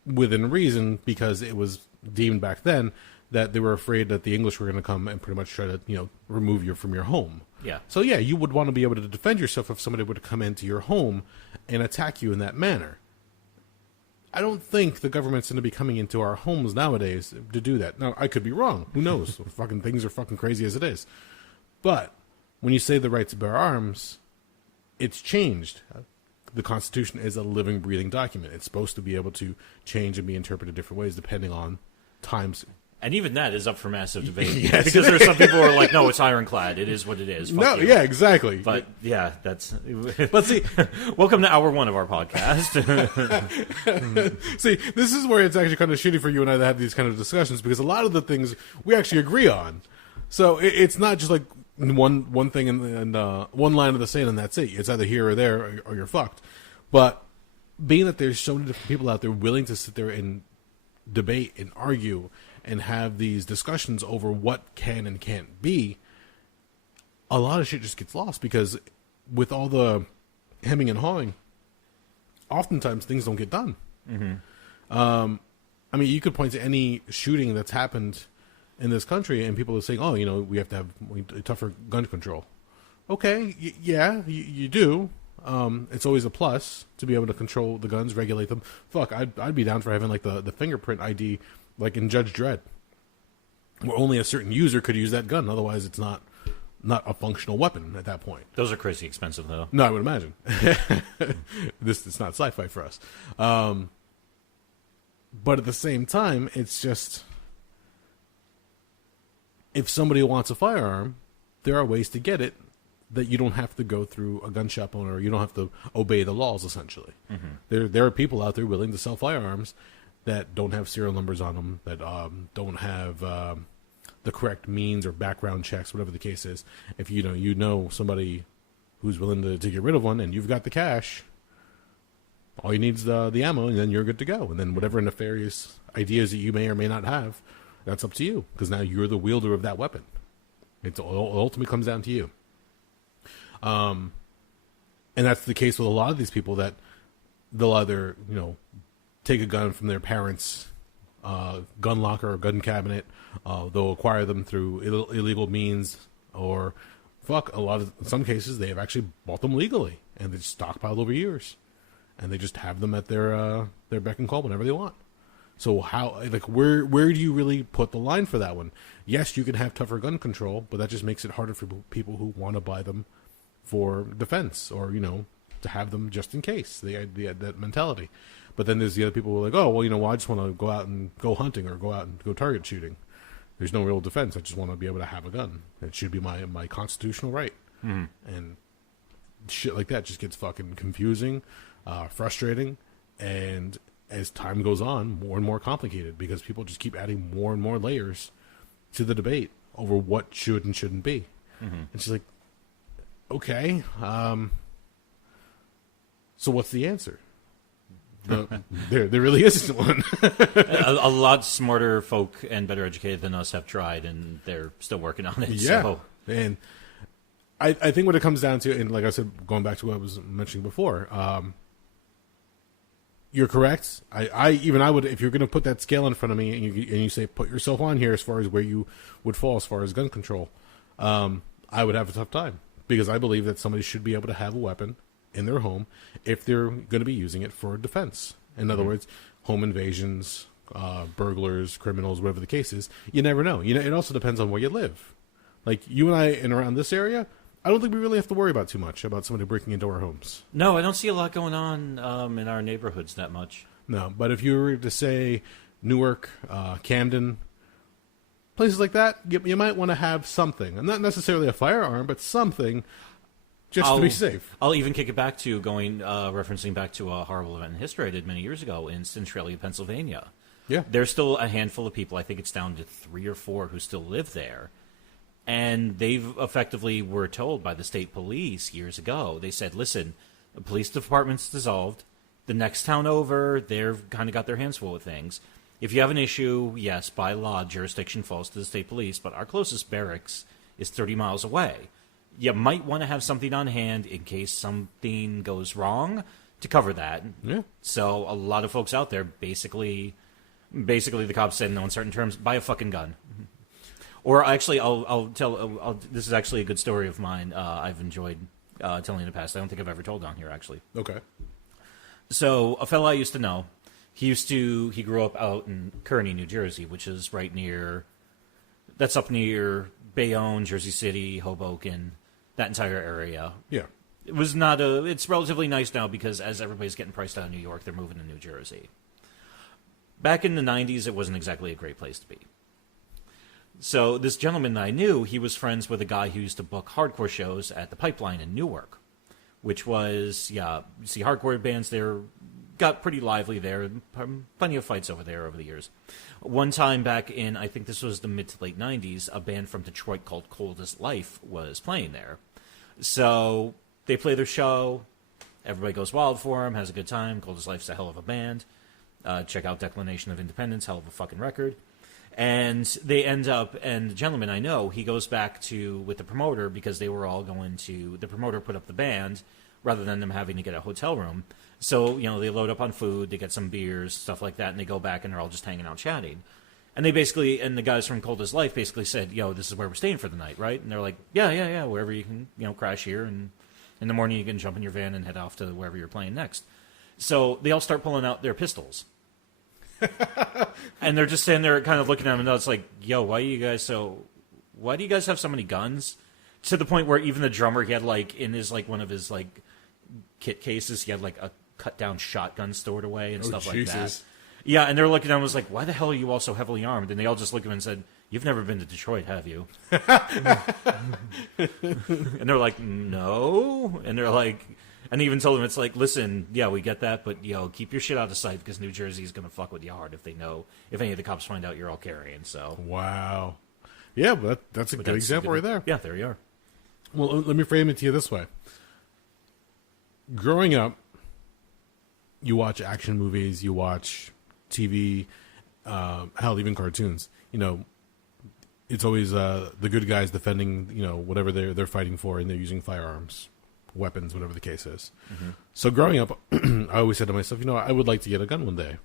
Within reason, because it was deemed back then that they were afraid that the English were going to come and pretty much try to, remove you from your home. Yeah. So, yeah, you would want to be able to defend yourself if somebody would come into your home and attack you in that manner. I don't think the government's going to be coming into our homes nowadays to do that. Now, I could be wrong. Who knows? Fucking things are fucking crazy as it is. But when you say the right to bear arms, it's changed. The Constitution is a living, breathing document. It's supposed to be able to change and be interpreted different ways depending on times. And even that is up for massive debate. Yes. Because there are some people who are like, no, it's ironcled. It is what it is. Fuck No, you. yeah, exactly. But, yeah, that's... But see... Welcome to hour one of our podcast. See, this is where it's actually kind of shitty for you and I to have these kind of discussions, because a lot of the things we actually agree on. So it's not just like one thing and one line of the sand and that's it. It's either here or there or you're fucked. But being that there's so many different people out there willing to sit there and debate and argue and have these discussions over what can and can't be, a lot of shit just gets lost, because with all the hemming and hawing, oftentimes things don't get done. Mm-hmm. I mean, you could point to any shooting that's happened in this country and people are saying, oh, we have to have tougher gun control. Okay, yeah, you do. It's always a plus to be able to control the guns, regulate them. Fuck, I'd be down for having like the fingerprint ID, like in Judge Dredd, where only a certain user could use that gun. Otherwise, it's not a functional weapon at that point. Those are crazy expensive, though. No, I would imagine. It's not sci-fi for us. But at the same time, it's just, if somebody wants a firearm, there are ways to get it that you don't have to go through a gun shop owner. You don't have to obey the laws, essentially. There are people out there willing to sell firearms that don't have serial numbers on them, that don't have the correct means or background checks, whatever the case is. If you know somebody who's willing to get rid of one, and you've got the cash, all you need is the ammo, and then you're good to go. And then whatever nefarious ideas that you may or may not have, that's up to you, because now you're the wielder of that weapon. It ultimately comes down to you. And that's the case with a lot of these people, that they'll either, take a gun from their parents' gun locker or gun cabinet. They'll acquire them through illegal means, or in some cases they have actually bought them legally, and they're stockpiled over years, and they just have them at their beck and call whenever they want. So where do you really put the line for that one? Yes, you can have tougher gun control, but that just makes it harder for people who want to buy them for defense, or to have them just in case. That mentality. But then there's the other people who are like, oh, well, I just want to go out and go hunting, or go out and go target shooting. There's no real defense. I just want to be able to have a gun. It should be my constitutional right. And shit like that just gets fucking confusing, frustrating, and as time goes on, more and more complicated, because people just keep adding more and more layers to the debate over what should and shouldn't be. It's just like, okay, so what's the answer? There really isn't one. a lot smarter folk and better educated than us have tried, and they're still working on it. Yeah, so. And I think what it comes down to, and like I said, going back to what I was mentioning before, you're correct. I would, if you're going to put that scale in front of me, and you say put yourself on here as far as where you would fall as far as gun control, I would have a tough time, because I believe that somebody should be able to have a weapon in their home if they're going to be using it for defense. In other words, home invasions, burglars, criminals, whatever the case is. You never know. It also depends on where you live. Like you and I, and around this area, I don't think we really have to worry about too much about somebody breaking into our homes. No, I don't see a lot going on in our neighborhoods that much. No, but if you were to say Newark, Camden, places like that, you might want to have something. And not necessarily a firearm, but something just to be safe. I'll even kick it back to referencing back to a horrible event in history I did many years ago in Centralia, Pennsylvania. Yeah. There's still a handful of people, I think it's down to 3 or 4, who still live there. And they've effectively were told by the state police years ago, they said, listen, the police department's dissolved. The next town over, they've kind of got their hands full with things. If you have an issue, yes, by law, jurisdiction falls to the state police, but our closest barracks is 30 miles away. You might want to have something on hand in case something goes wrong to cover that. Yeah. So a lot of folks out there, basically the cops said in no uncertain terms, buy a fucking gun. Or actually, I'll tell. This is actually a good story of mine. I've enjoyed telling in the past. I don't think I've ever told on here, actually. Okay. So a fellow I used to know, he grew up out in Kearney, New Jersey, which is that's up near Bayonne, Jersey City, Hoboken, that entire area. Yeah. It was it's relatively nice now, because as everybody's getting priced out of New York, they're moving to New Jersey. Back in the 90s, it wasn't exactly a great place to be. So this gentleman that I knew, he was friends with a guy who used to book hardcore shows at the Pipeline in Newark, which was, you see hardcore bands there, got pretty lively there, plenty of fights over there over the years. One time back in, I think this was the mid to late 90s, a band from Detroit called Cold as Life was playing there. So they play their show, everybody goes wild for them, has a good time. Cold as Life's a hell of a band. Check out Declination of Independence, hell of a fucking record. And they end up, and the gentleman I know, he goes back with the promoter, because they were all the promoter put up the band rather than them having to get a hotel room. So, they load up on food, they get some beers, stuff like that, and they go back and they're all just hanging out chatting. And the guys from Cold as Life basically said, this is where we're staying for the night, right? And they're like, yeah, wherever you can, crash here, and in the morning you can jump in your van and head off to wherever you're playing next. So they all start pulling out their pistols. And they're just standing there kind of looking at him, and it's like, why do you guys have so many guns? To the point where even the drummer, he had in his one of his kit cases, he had a cut down shotgun stored away and stuff Jesus. like that. Yeah, and they're looking at him and was like, why the hell are you all so heavily armed? And they all just looked at him and said, you've never been to Detroit, have you? And they're like, no. And they're like, and they even told him, it's like, listen, yeah, we get that, but, keep your shit out of sight because New Jersey's going to fuck with you hard if any of the cops find out you're all carrying, so. Wow. Yeah, but that's a good example right there. Yeah, there you are. Well, let me frame it to you this way. Growing up, you watch action movies, you watch TV, hell, even cartoons. It's always the good guys defending, whatever they're fighting for, and they're using firearms, weapons, whatever the case is. Mm-hmm. So growing up, I always said to myself, I would like to get a gun one day.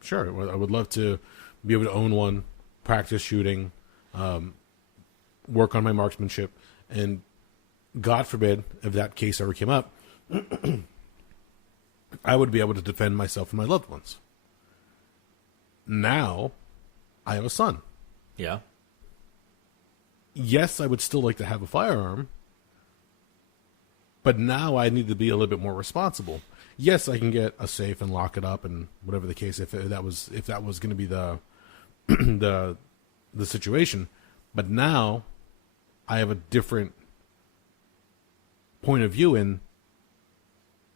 Sure, I would love to be able to own one, practice shooting, work on my marksmanship, and God forbid, if that case ever came up, I would be able to defend myself and my loved ones. Now, I have a son. Yeah. Yes, I would still like to have a firearm, but now I need to be a little bit more responsible. Yes, I can get a safe and lock it up and whatever the case, if that was going to be the the situation, but now I have a different point of view, and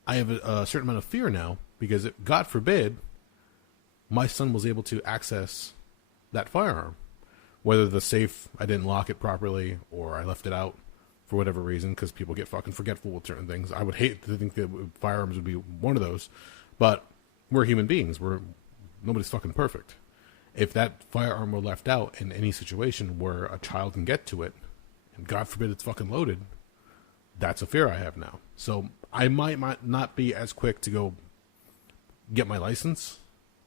I have a certain amount of fear now because, God forbid, my son was able to access that firearm. Whether the safe, I didn't lock it properly, or I left it out for whatever reason, because people get fucking forgetful with certain things. I would hate to think that firearms would be one of those, but we're human beings. Nobody's fucking perfect. If that firearm were left out in any situation where a child can get to it, and God forbid it's fucking loaded, that's a fear I have now. So I might not be as quick to go get my license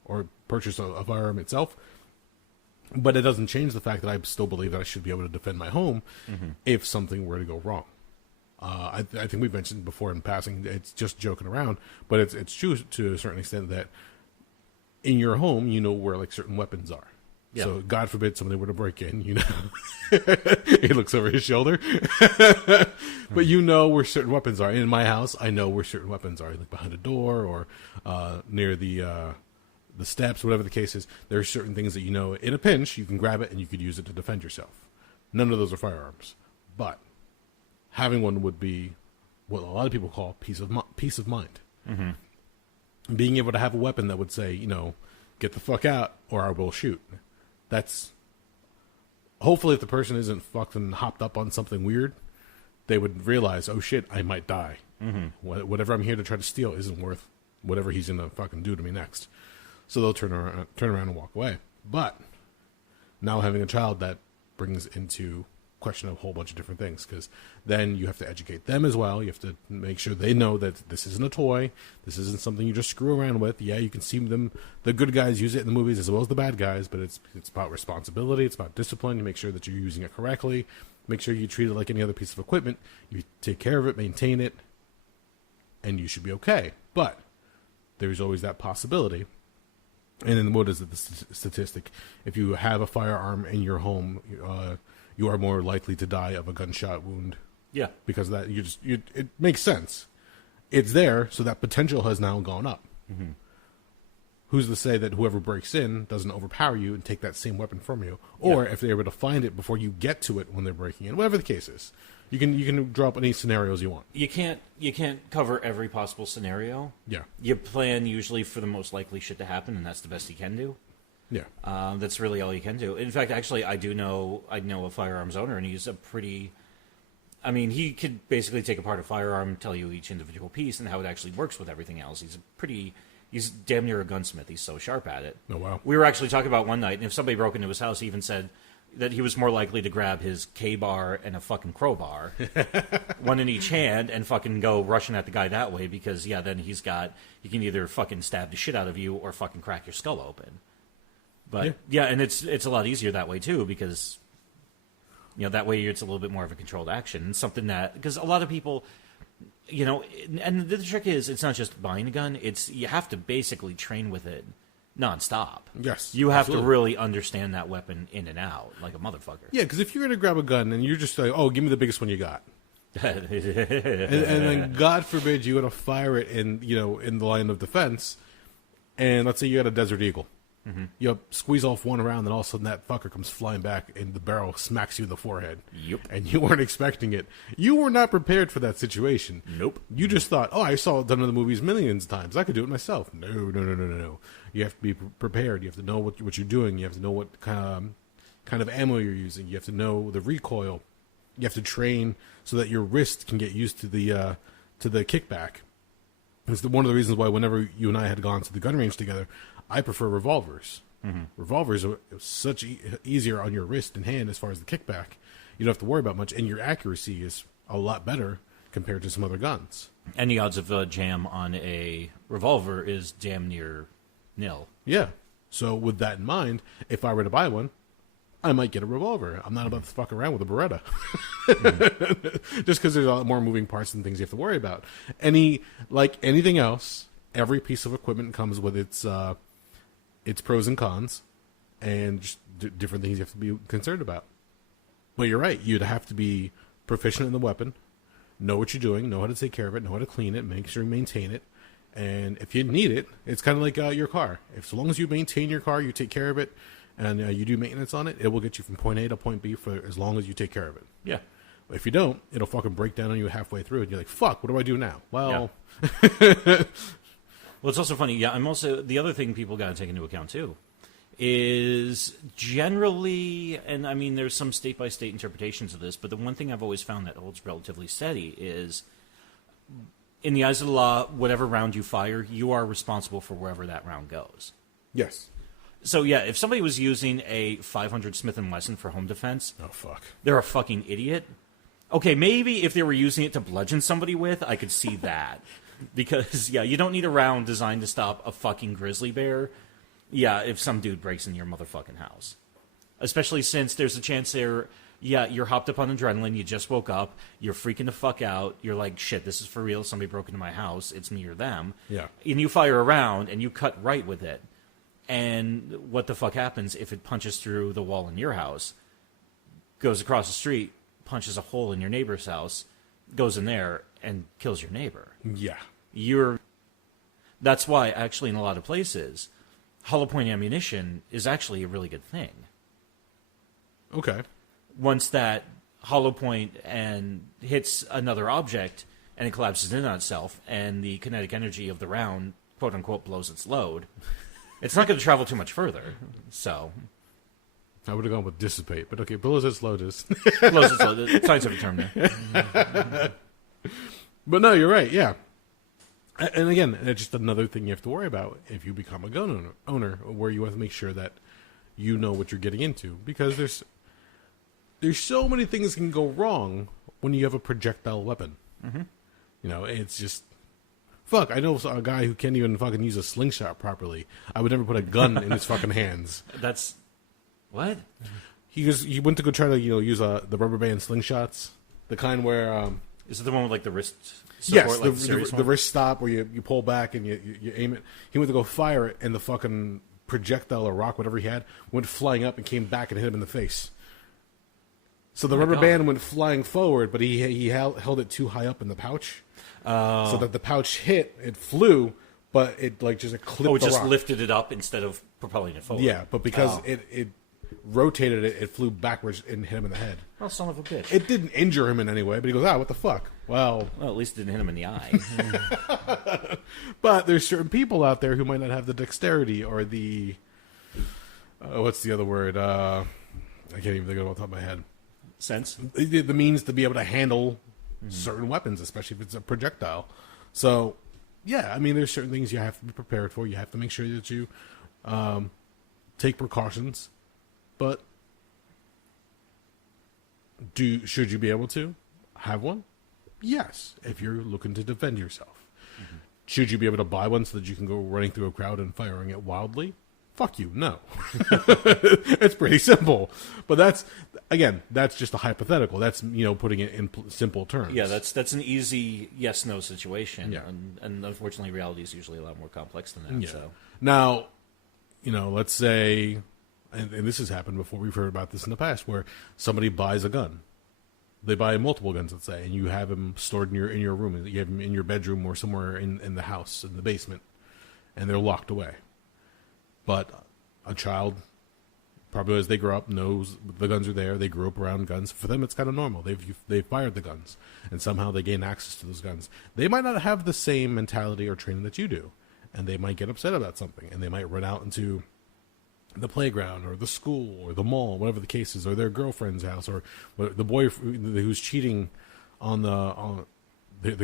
or purchase a firearm itself, but it doesn't change the fact that I still believe that I should be able to defend my home if something were to go wrong. I think we've mentioned before in passing, it's just joking around, but it's true to a certain extent that in your home, you know where like certain weapons are. Yeah. So God forbid somebody were to break in, he looks over his shoulder, but you know where certain weapons are. In my house, I know where certain weapons are, like behind a door or near the steps, whatever the case is. There are certain things that in a pinch, you can grab it and you could use it to defend yourself. None of those are firearms, but having one would be what a lot of people call peace of mind. Mm-hmm. Being able to have a weapon that would say, get the fuck out or I will shoot. That's hopefully if the person isn't fucking hopped up on something weird, they would realize, oh shit, I might die. Mm-hmm. Whatever I'm here to try to steal isn't worth whatever he's gonna fucking do to me next. So they'll turn around and walk away. But now having a child, that brings into question a whole bunch of different things, because then you have to educate them as well. You have to make sure they know that this isn't a toy. This isn't something you just screw around with. Yeah, you can see them, the good guys use it in the movies as well as the bad guys, but it's about responsibility. It's about discipline. You make sure that you're using it correctly. Make sure you treat it like any other piece of equipment. You take care of it, maintain it, and you should be okay. But there's always that possibility. And then what is it, the statistic? If you have a firearm in your home, you are more likely to die of a gunshot wound. Yeah. Because of that, it makes sense. It's there, so that potential has now gone up. Mm-hmm. Who's to say that whoever breaks in doesn't overpower you and take that same weapon from you? Or if they're able to find it before you get to it when they're breaking in, whatever the case is. You can draw up any scenarios you want. You can't cover every possible scenario. Yeah. You plan usually for the most likely shit to happen, and that's the best you can do. Yeah. That's really all you can do. In fact, actually, I know a firearms owner, and he's he could basically take apart a firearm, tell you each individual piece and how it actually works with everything else. He's damn near a gunsmith. He's so sharp at it. Oh, wow. We were actually talking about one night, and if somebody broke into his house, he even said that he was more likely to grab his K-bar and a fucking crowbar, one in each hand, and fucking go rushing at the guy that way, because, then he can either fucking stab the shit out of you or fucking crack your skull open. But, and it's a lot easier that way, too, because, that way it's a little bit more of a controlled action. And something that, because a lot of people, and the trick is, it's not just buying a gun, you have to basically train with it nonstop. Yes. You have to really understand that weapon in and out, like a motherfucker. Yeah, because if you're going to grab a gun and you're just like, oh, give me the biggest one you got. and then, God forbid, you're going to fire it in the line of defense, and let's say you got a Desert Eagle. You squeeze off one round, and all of a sudden that fucker comes flying back, and the barrel smacks you in the forehead. Yep. And you weren't expecting it. You were not prepared for that situation. Nope. You just thought, I saw it done in the movies millions of times. I could do it myself. No. You have to be prepared. You have to know what you're doing. You have to know what kind of ammo you're using. You have to know the recoil. You have to train so that your wrist can get used to the kickback. It's one of the reasons why whenever you and I had gone to the gun range together, I prefer revolvers. Revolvers are such easier on your wrist and hand as far as the kickback. You don't have to worry about much, and your accuracy is a lot better compared to some other guns. And the odds of jam on a revolver is damn near nil. Yeah. So with that in mind, if I were to buy one, I might get a revolver. I'm not about to fuck around with a Beretta. Just because there's a lot more moving parts and things you have to worry about. Like anything else, every piece of equipment comes with its pros and cons, and just different things you have to be concerned about. But you're right. You'd have to be proficient in the weapon, know what you're doing, know how to take care of it, know how to clean it, make sure you maintain it. And if you need it, it's kind of like your car. So long as you maintain your car, you take care of it, and you do maintenance on it, it will get you from point A to point B for as long as you take care of it. Yeah. If you don't, it'll fucking break down on you halfway through, and you're like, fuck, what do I do now? Well... Yeah. Well, it's also funny. Yeah, the other thing people got to take into account, too, is generally, and I mean, there's some state-by-state interpretations of this, but the one thing I've always found that holds relatively steady is, in the eyes of the law, whatever round you fire, you are responsible for wherever that round goes. Yes. So, yeah, if somebody was using a 500 Smith & Wesson for home defense, oh, fuck, they're a fucking idiot. Okay, maybe if they were using it to bludgeon somebody with, I could see that. Because, yeah, you don't need a round designed to stop a fucking grizzly bear, if some dude breaks into your motherfucking house. Especially since there's a chance you're hopped up on adrenaline, you just woke up, you're freaking the fuck out, you're like, shit, this is for real, somebody broke into my house, it's me or them. Yeah. And you fire a round, and you cut right with it. And what the fuck happens if it punches through the wall in your house, goes across the street, punches a hole in your neighbor's house, goes in there, and kills your neighbor? Yeah. That's why, actually, in a lot of places, hollow point ammunition is actually a really good thing. Okay. Once that hollow point and hits another object, and it collapses in on itself, and the kinetic energy of the round, quote-unquote, blows its load, it's not going to travel too much further, so... I would have gone with dissipate, but okay, blows its load is... blows its load, scientific term there. But no, you're right, yeah. And again, it's just another thing you have to worry about if you become a gun owner, where you have to make sure that you know what you're getting into. Because there's so many things can go wrong when you have a projectile weapon. Mm-hmm. It's just... Fuck, I know a guy who can't even fucking use a slingshot properly. I would never put a gun in his fucking hands. That's... What? He went to go try to use the rubber band slingshots, the kind where... Is it the one with like the wrist support? Yes, the wrist stop where you pull back and you aim it. He went to go fire it, and the fucking projectile or rock, whatever he had, went flying up and came back and hit him in the face. So the rubber band went flying forward, but he held it too high up in the pouch, so that the pouch hit. It flew, but it just clipped. It just lifted it up instead of propelling it forward. Yeah, but because it rotated it flew backwards and hit him in the head. Oh, son of a bitch. It didn't injure him in any way, but he goes, what the fuck? Well, at least it didn't hit him in the eye. But there's certain people out there who might not have the dexterity or the... what's the other word? I can't even think of it off the top of my head. Sense? The means to be able to handle certain weapons, especially if it's a projectile. So, yeah, I mean, there's certain things you have to be prepared for. You have to make sure that you take precautions. But should you be able to have one? Yes, if you're looking to defend yourself. Mm-hmm. Should you be able to buy one so that you can go running through a crowd and firing it wildly? Fuck you, no. It's pretty simple. But that's just a hypothetical. That's, putting it in simple terms. Yeah, that's an easy yes-no situation. Yeah. And unfortunately, reality is usually a lot more complex than that. Yeah. So. Now, let's say... And this has happened before. We've heard about this in the past, where somebody buys a gun. They buy multiple guns, let's say, and you have them stored in your room. You have them in your bedroom or somewhere in the house, in the basement, and they're locked away. But a child, probably as they grow up, knows the guns are there. They grew up around guns. For them, it's kind of normal. They've fired the guns, and somehow they gain access to those guns. They might not have the same mentality or training that you do, and they might get upset about something, and they might run out into the playground or the school or the mall, whatever the case is, or their girlfriend's house, or the boy who's cheating on the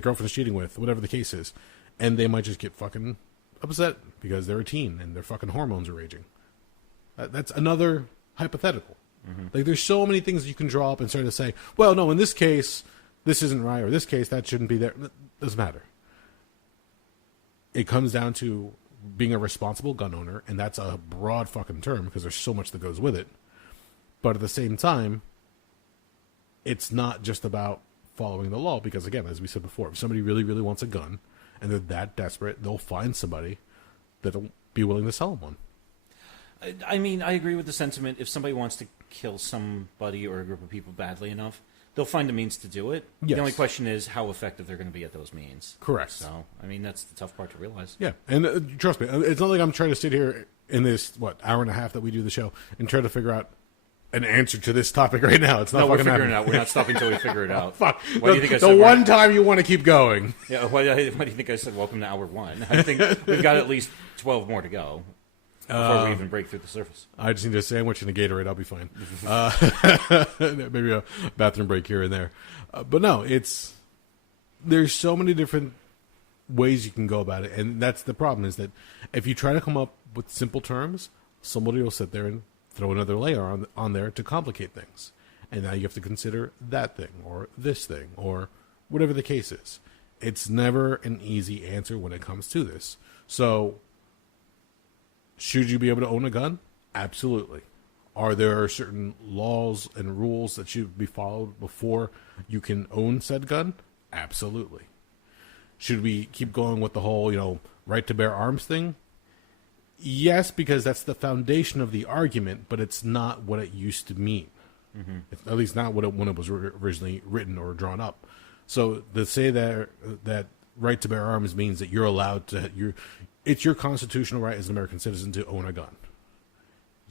girlfriend's cheating with, whatever the case is, and they might just get fucking upset because they're a teen and their fucking hormones are raging. That's another hypothetical. Mm-hmm. Like, there's so many things you can draw up and start to say, well, no, in this case, this isn't right, or this case, that shouldn't be there. It doesn't matter. It comes down to being a responsible gun owner, and that's a broad fucking term because there's so much that goes with it. But at the same time, it's not just about following the law, because again, as we said before, if somebody really, really wants a gun and they're that desperate, they'll find somebody that'll be willing to sell them one. I mean, I agree with the sentiment. If somebody wants to kill somebody or a group of people badly enough, they'll find a means to do it. Yes. The only question is how effective they're going to be at those means. Correct. So, I mean, that's the tough part to realize. Yeah, and trust me, it's not like I'm trying to sit here in this, hour and a half that we do the show and try to figure out an answer to this topic right now. It's not no, fucking we're figuring happening. it out. We're not stopping until we figure it out. Fuck. Why do you think I the said one time you want to keep going. Yeah, why do you think I said welcome to hour one? I think we've got at least 12 more to go before we even break through the surface. I just need a sandwich and a Gatorade. I'll be fine. Maybe a bathroom break here and there. But no, there's so many different ways you can go about it. And that's the problem, is that if you try to come up with simple terms, somebody will sit there and throw another layer on there to complicate things. And now you have to consider that thing or this thing or whatever the case is. It's never an easy answer when it comes to this. So, should you be able to own a gun? Absolutely. Are there certain laws and rules that should be followed before you can own said gun? Absolutely. Should we keep going with the whole, right to bear arms thing? Yes, because that's the foundation of the argument, but it's not what it used to mean. Mm-hmm. It's at least not when it was originally written or drawn up. So to say that right to bear arms means that you're allowed to, it's your constitutional right as an American citizen to own a gun.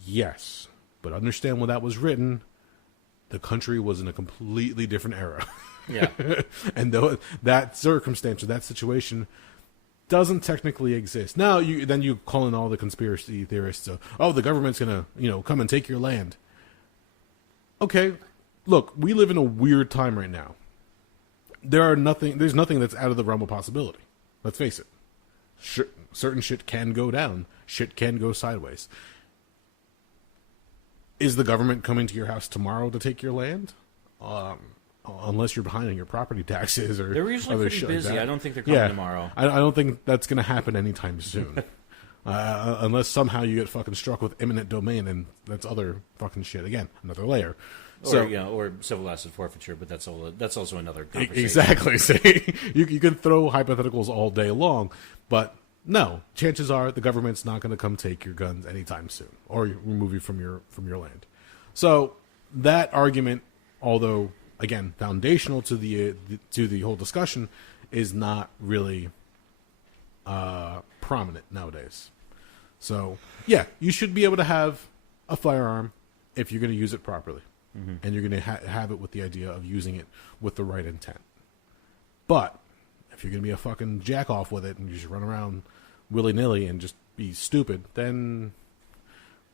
Yes, but understand when that was written, the country was in a completely different era. Yeah. And that circumstance or that situation doesn't technically exist. Now, you call in all the conspiracy theorists. The government's going to, come and take your land. Okay, look, we live in a weird time right now. There's nothing that's out of the realm of possibility. Let's face it. Certain shit can go down. Shit can go sideways. Is the government coming to your house tomorrow to take your land? Unless you're behind on your property taxes or they're usually other pretty shit busy. like that. I don't think they're coming tomorrow. I don't think that's going to happen anytime soon. Unless somehow you get fucking struck with eminent domain, and that's other fucking shit. Again, another layer. Or civil asset forfeiture, but that's also another conversation. Exactly. See, you can throw hypotheticals all day long, but no, chances are the government's not going to come take your guns anytime soon or remove you from your land. So that argument, although again foundational to the whole discussion, is not really prominent nowadays. So yeah, you should be able to have a firearm if you're going to use it properly. Mm-hmm. And you're going to have it with the idea of using it with the right intent. But if you're going to be a fucking jack-off with it and you just run around willy-nilly and just be stupid, then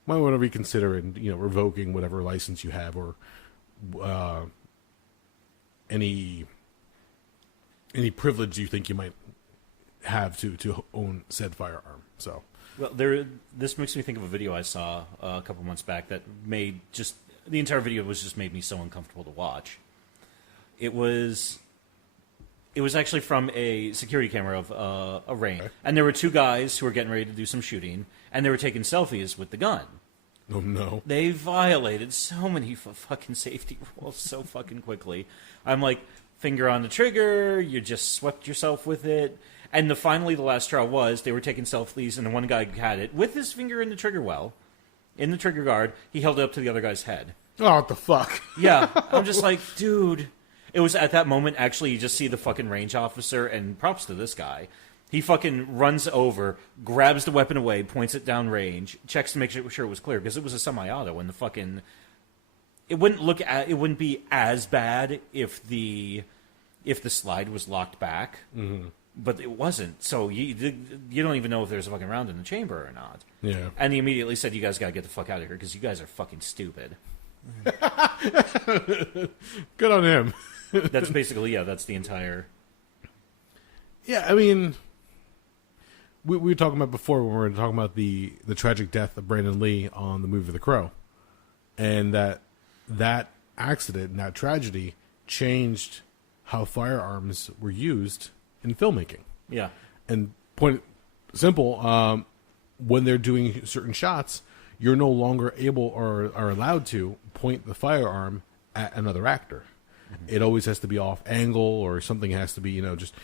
might want to reconsider and revoking whatever license you have or any privilege you think you might have to own said firearm. So, well, this makes me think of a video I saw a couple months back that made just. The entire video made me so uncomfortable to watch. It was actually from a security camera of a range, and there were two guys who were getting ready to do some shooting, and they were taking selfies with the gun. Oh no! They violated so many fucking safety rules so fucking quickly. I'm like, finger on the trigger, you just swept yourself with it. And finally the last straw was they were taking selfies, and the one guy had it with his finger in the trigger well. In the trigger guard, he held it up to the other guy's head. Oh, what the fuck? Yeah, I'm just like, dude. It was at that moment, actually, you just see the fucking range officer, and props to this guy. He fucking runs over, grabs the weapon away, points it down range, checks to make sure it was clear, because it was a semi-auto, and the fucking... It wouldn't be as bad if the slide was locked back, but it wasn't. So you don't even know if there's a fucking round in the chamber or not. Yeah. And he immediately said, "You guys got to get the fuck out of here because you guys are fucking stupid." Good on him. That's basically that's the entire. Yeah, I mean, we were talking about before when we were talking about the tragic death of Brandon Lee on the movie The Crow, and that accident and that tragedy changed how firearms were used in filmmaking. Yeah. And point simple, when they're doing certain shots, you're no longer able or are allowed to point the firearm at another actor. Mm-hmm. It always has to be off angle, or something has to be, just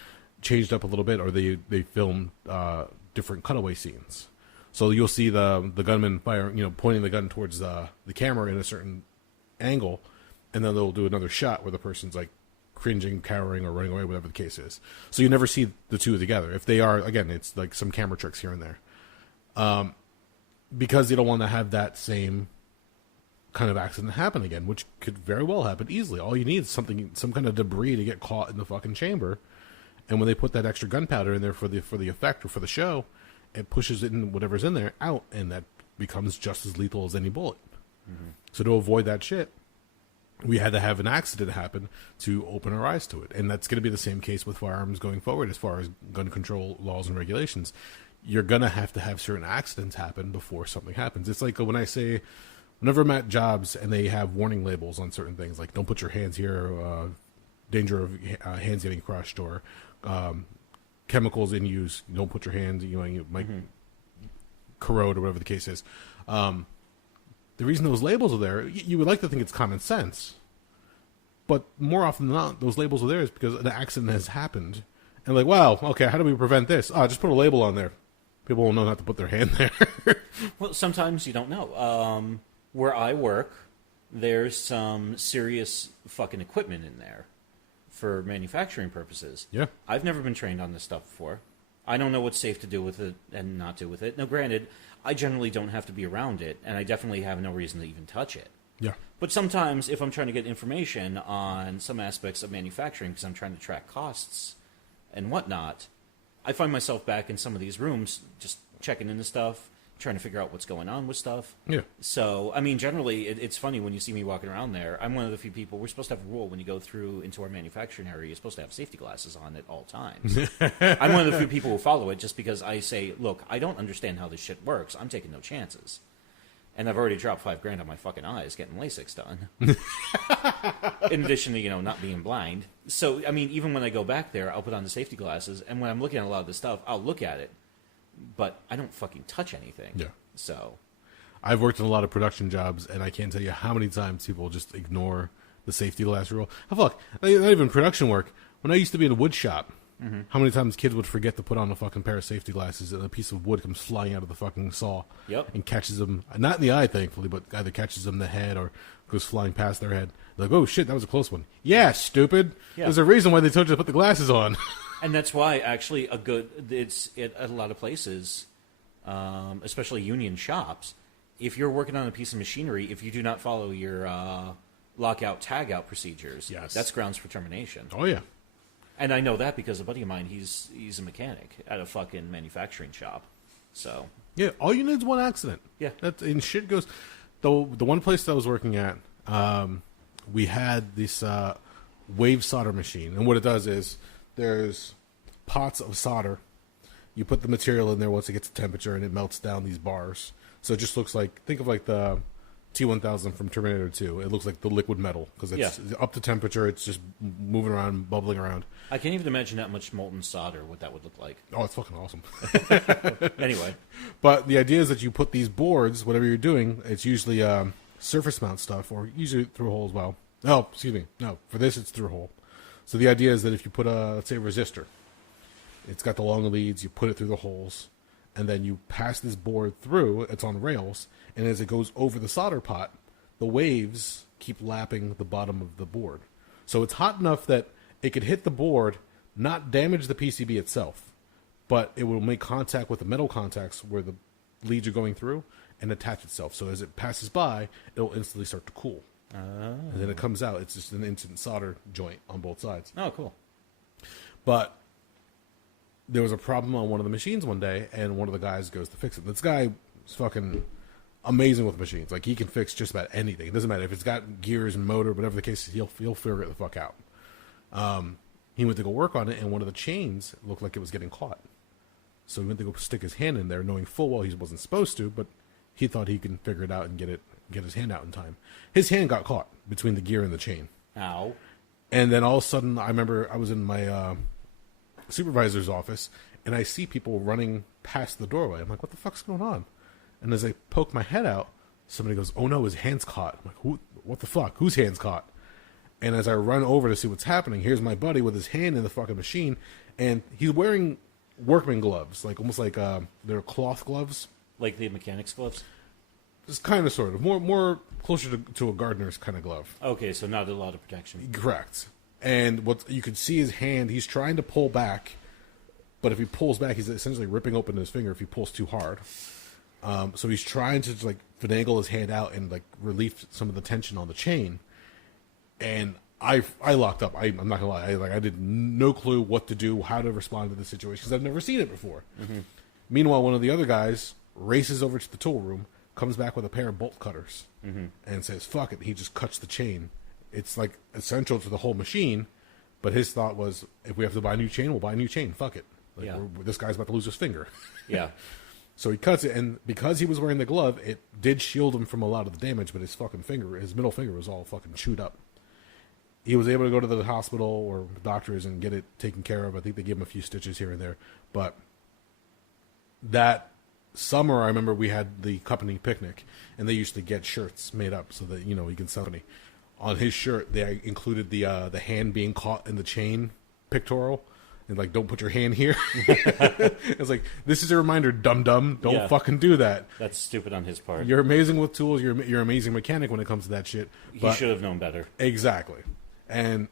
changed up a little bit, or they film different cutaway scenes. So you'll see the gunman pointing the gun towards the camera in a certain angle, and then they'll do another shot where the person's like cringing, cowering, or running away, whatever the case is. So you never see the two together. If they are, again, it's like some camera tricks here and there. Because you don't want to have that same kind of accident happen again, which could very well happen easily. All you need is some kind of debris to get caught in the fucking chamber, and when they put that extra gunpowder in there for the effect or for the show, it pushes it in whatever's in there out, and that becomes just as lethal as any bullet. Mm-hmm. So to avoid that shit, we had to have an accident happen to open our eyes to it. And that's going to be the same case with firearms going forward as far as gun control laws and regulations. You're going to have certain accidents happen before something happens. It's like when I say, whenever I'm at jobs and they have warning labels on certain things, like don't put your hands here, danger of hands getting crushed, or chemicals in use, don't put your hands, you might corrode, or whatever the case is. The reason those labels are there, you would like to think it's common sense, but more often than not, those labels are there is because an accident has happened. And like, wow, okay, how do we prevent this? Just put a label on there. People will know not to put their hand there. Well, sometimes you don't know. Where I work, there's some serious fucking equipment in there for manufacturing purposes. Yeah. I've never been trained on this stuff before. I don't know what's safe to do with it and not do with it. Now, granted, I generally don't have to be around it, and I definitely have no reason to even touch it. Yeah. But sometimes, if I'm trying to get information on some aspects of manufacturing, because I'm trying to track costs and whatnot, I find myself back in some of these rooms just checking into stuff, trying to figure out what's going on with stuff. Yeah. So, I mean, generally, it's funny when you see me walking around there. I'm one of the few people, we're supposed to have a rule when you go through into our manufacturing area, you're supposed to have safety glasses on at all times. I'm one of the few people who follow it just because I say, look, I don't understand how this shit works. I'm taking no chances. And I've already dropped $5,000 on my fucking eyes getting LASIK done. In addition to, not being blind. So, I mean, even when I go back there, I'll put on the safety glasses, and when I'm looking at a lot of this stuff, I'll look at it, but I don't fucking touch anything. Yeah. So, I've worked in a lot of production jobs, and I can't tell you how many times people just ignore the safety glass rule. Oh, fuck, not even production work. When I used to be in a wood shop, how many times kids would forget to put on a fucking pair of safety glasses, and a piece of wood comes flying out of the fucking saw and catches them, not in the eye, thankfully, but either catches them in the head or goes flying past their head. They're like, oh, shit, that was a close one. Yeah, stupid. Yeah. There's a reason why they told you to put the glasses on. And that's why, actually, it's at a lot of places, especially union shops, if you're working on a piece of machinery, if you do not follow your lockout, tagout procedures, that's grounds for termination. Oh, yeah. And I know that because a buddy of mine, he's a mechanic at a fucking manufacturing shop. So yeah, all you need is one accident. Yeah, and shit goes. The one place that I was working at, we had this wave solder machine, and what it does is there's pots of solder. You put the material in there once it gets to temperature, and it melts down these bars. So it just looks like, think of like the T-1000 from Terminator 2. It looks like the liquid metal because it's up to temperature. It's just moving around, bubbling around. I can't even imagine that much molten solder, what that would look like. Oh, it's fucking awesome. Anyway. But the idea is that you put these boards, whatever you're doing, it's usually surface mount stuff, or usually through a hole as well. Oh, excuse me. No, for this it's through a hole. So the idea is that if you put let's say a resistor, it's got the long leads, you put it through the holes, and then you pass this board through, it's on rails, and as it goes over the solder pot, the waves keep lapping the bottom of the board. So it's hot enough that it could hit the board, not damage the PCB itself, but it will make contact with the metal contacts where the leads are going through and attach itself. So as it passes by, it'll instantly start to cool. And then it comes out. It's just an instant solder joint on both sides. Oh, cool. But there was a problem on one of the machines one day, and one of the guys goes to fix it. This guy is fucking amazing with machines. Like, he can fix just about anything. It doesn't matter if it's got gears and motor, whatever the case is, he'll figure it the fuck out. He went to go work on it, and one of the chains looked like it was getting caught. So he went to go stick his hand in there, knowing full well he wasn't supposed to, but he thought he could figure it out and get his hand out in time. His hand got caught between the gear and the chain. Ow. And then all of a sudden, I remember I was in my supervisor's office, and I see people running past the doorway. I'm like, what the fuck's going on? And as I poke my head out, somebody goes, oh no, his hand's caught. I'm like, what the fuck? Whose hand's caught? And as I run over to see what's happening, here's my buddy with his hand in the fucking machine, and he's wearing workman gloves, like almost like they're cloth gloves. Like the mechanics gloves? Just kind of, sort of. More closer to a gardener's kind of glove. Okay, so not a lot of protection. Correct. And what you could see his hand, he's trying to pull back, but if he pulls back, he's essentially ripping open his finger if he pulls too hard. So he's trying to like finagle his hand out and like relieve some of the tension on the chain. And I locked up. I'm not gonna lie. I did no clue what to do, how to respond to the situation because I've never seen it before. Mm-hmm. Meanwhile, one of the other guys races over to the tool room, comes back with a pair of bolt cutters, and says, "Fuck it." He just cuts the chain. It's like essential to the whole machine, but his thought was, if we have to buy a new chain, we'll buy a new chain. Fuck it. Like, this guy's about to lose his finger. Yeah. So he cuts it, and because he was wearing the glove, it did shield him from a lot of the damage, but his fucking finger, his middle finger was all fucking chewed up. He was able to go to the hospital or doctors and get it taken care of. I think they gave him a few stitches here and there. But that summer, I remember we had the company picnic, and they used to get shirts made up so that, you can sell me. On his shirt, they included the hand being caught in the chain pictorial. And like, don't put your hand here. It's like, this is a reminder, dum-dum. Don't fucking do that. That's stupid on his part. You're amazing with tools. You're an amazing mechanic when it comes to that shit. He should have known better. Exactly. And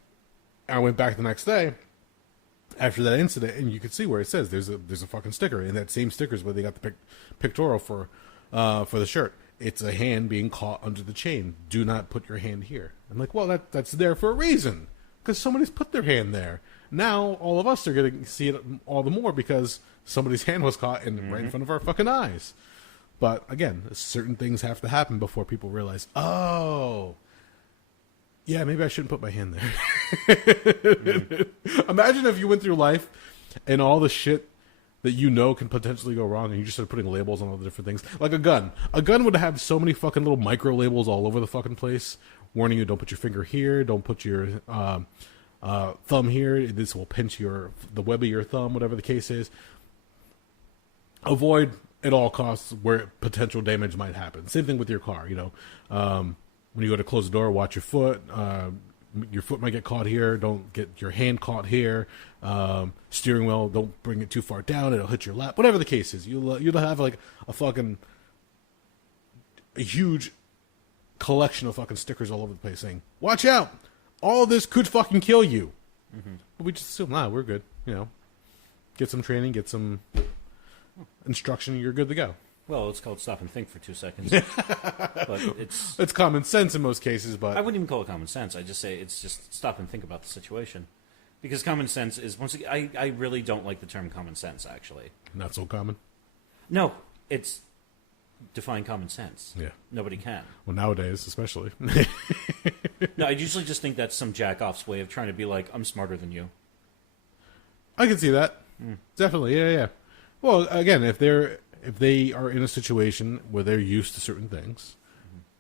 I went back the next day after that incident, and you could see where it says there's a fucking sticker, and that same sticker is where they got the pictorial for the shirt. It's a hand being caught under the chain. Do not put your hand here. I'm like, well, that's there for a reason, because somebody's put their hand there. Now all of us are going to see it all the more because somebody's hand was caught right in front of our fucking eyes. But again, certain things have to happen before people realize, oh, yeah, maybe I shouldn't put my hand there. Imagine if you went through life and all the shit that can potentially go wrong, and you just started putting labels on all the different things. Like a gun. A gun would have so many fucking little micro labels all over the fucking place, warning you, don't put your finger here, don't put your thumb here. This will pinch the web of your thumb, whatever the case is. Avoid at all costs where potential damage might happen. Same thing with your car, when you go to close the door, watch your foot. Your foot might get caught here. Don't get your hand caught here. Steering wheel, don't bring it too far down. It'll hit your lap. Whatever the case is, you'll have like a huge collection of fucking stickers all over the place saying, "Watch out! All this could fucking kill you." Mm-hmm. But we just assume, we're good. Get some training, get some instruction. You're good to go. Well, it's called stop and think for 2 seconds. But it's common sense in most cases, but I wouldn't even call it common sense. I just say it's just stop and think about the situation. Because common sense is, once again, I really don't like the term common sense, actually. Not so common? No, it's define common sense. Yeah. Nobody can. Well, nowadays, especially. No, I usually just think that's some jack-off's way of trying to be like, I'm smarter than you. I can see that. Definitely, yeah. Well, again, if they are in a situation where they're used to certain things,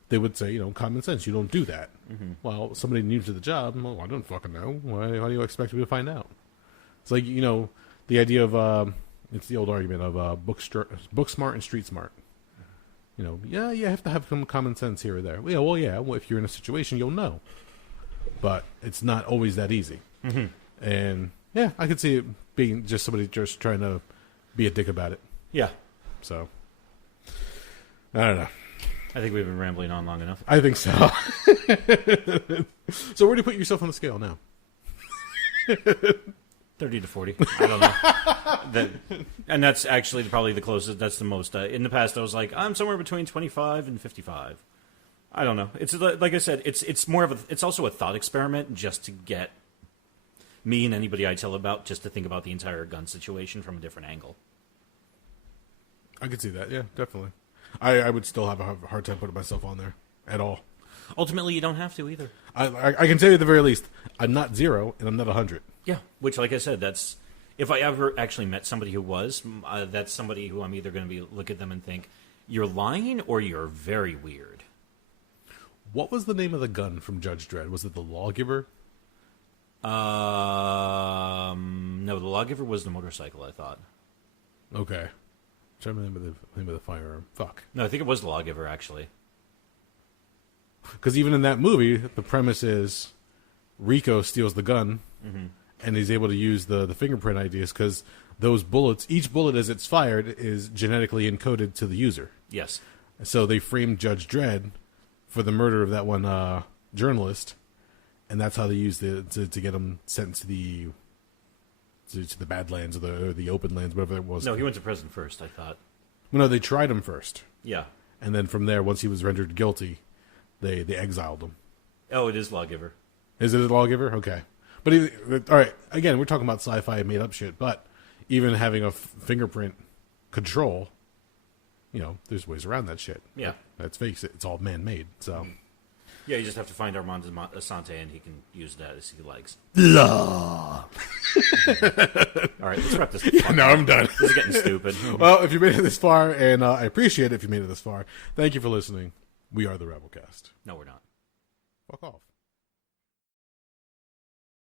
they would say, common sense, you don't do that. Mm-hmm. Well, somebody new to the job, well, I don't fucking know. How do you expect me to find out? It's like, the idea of, it's the old argument of book smart and street smart. You have to have some common sense here or there. Well, if you're in a situation, you'll know. But it's not always that easy. Mm-hmm. And, I could see it being just somebody just trying to be a dick about it. Yeah. So, I don't know. I think we've been rambling on long enough. I think so. So where do you put yourself on the scale now? 30 to 40. I don't know. And that's actually probably the closest. That's the most. In the past, I was like, I'm somewhere between 25 and 55. I don't know. It's like I said. It's more of a. It's also a thought experiment just to get me and anybody I tell about just to think about the entire gun situation from a different angle. I could see that. Yeah, definitely. I would still have a hard time putting myself on there at all. Ultimately, you don't have to either. I can tell you at the very least, I'm not 0 and I'm not 100. Yeah, which, like I said, that's if I ever actually met somebody who was, that's somebody who I'm either going to be look at them and think you're lying or you're very weird. What was the name of the gun from Judge Dredd? Was it the Lawgiver? No, the Lawgiver was the motorcycle. I thought. Okay, I'm trying to remember the name of the firearm. Fuck. No, I think it was the Lawgiver actually. Because even in that movie, the premise is Rico steals the gun. Mm-hmm. And he's able to use the fingerprint ideas because those bullets, each bullet as it's fired, is genetically encoded to the user. Yes. So they framed Judge Dredd for the murder of that one journalist, and that's how they used it to get him sentenced to the Badlands or the Open Lands, whatever it was. No, he went to prison first, I thought. Well, no, they tried him first. Yeah. And then from there, once he was rendered guilty, they exiled him. Oh, it is Lawgiver. Is it a Lawgiver? Okay. But all right, again, we're talking about sci-fi made up shit, but even having a fingerprint control, there's ways around that shit. Yeah. Let's face it, it's all man-made. So yeah, you just have to find Armand Asante, and he can use that as he likes. Law. All right, let's wrap this. Yeah, no, I'm done. This is getting stupid. Well, if you made it this far, and I appreciate it if you made it this far, thank you for listening. We are the Rabblecast. No, we're not. Fuck off.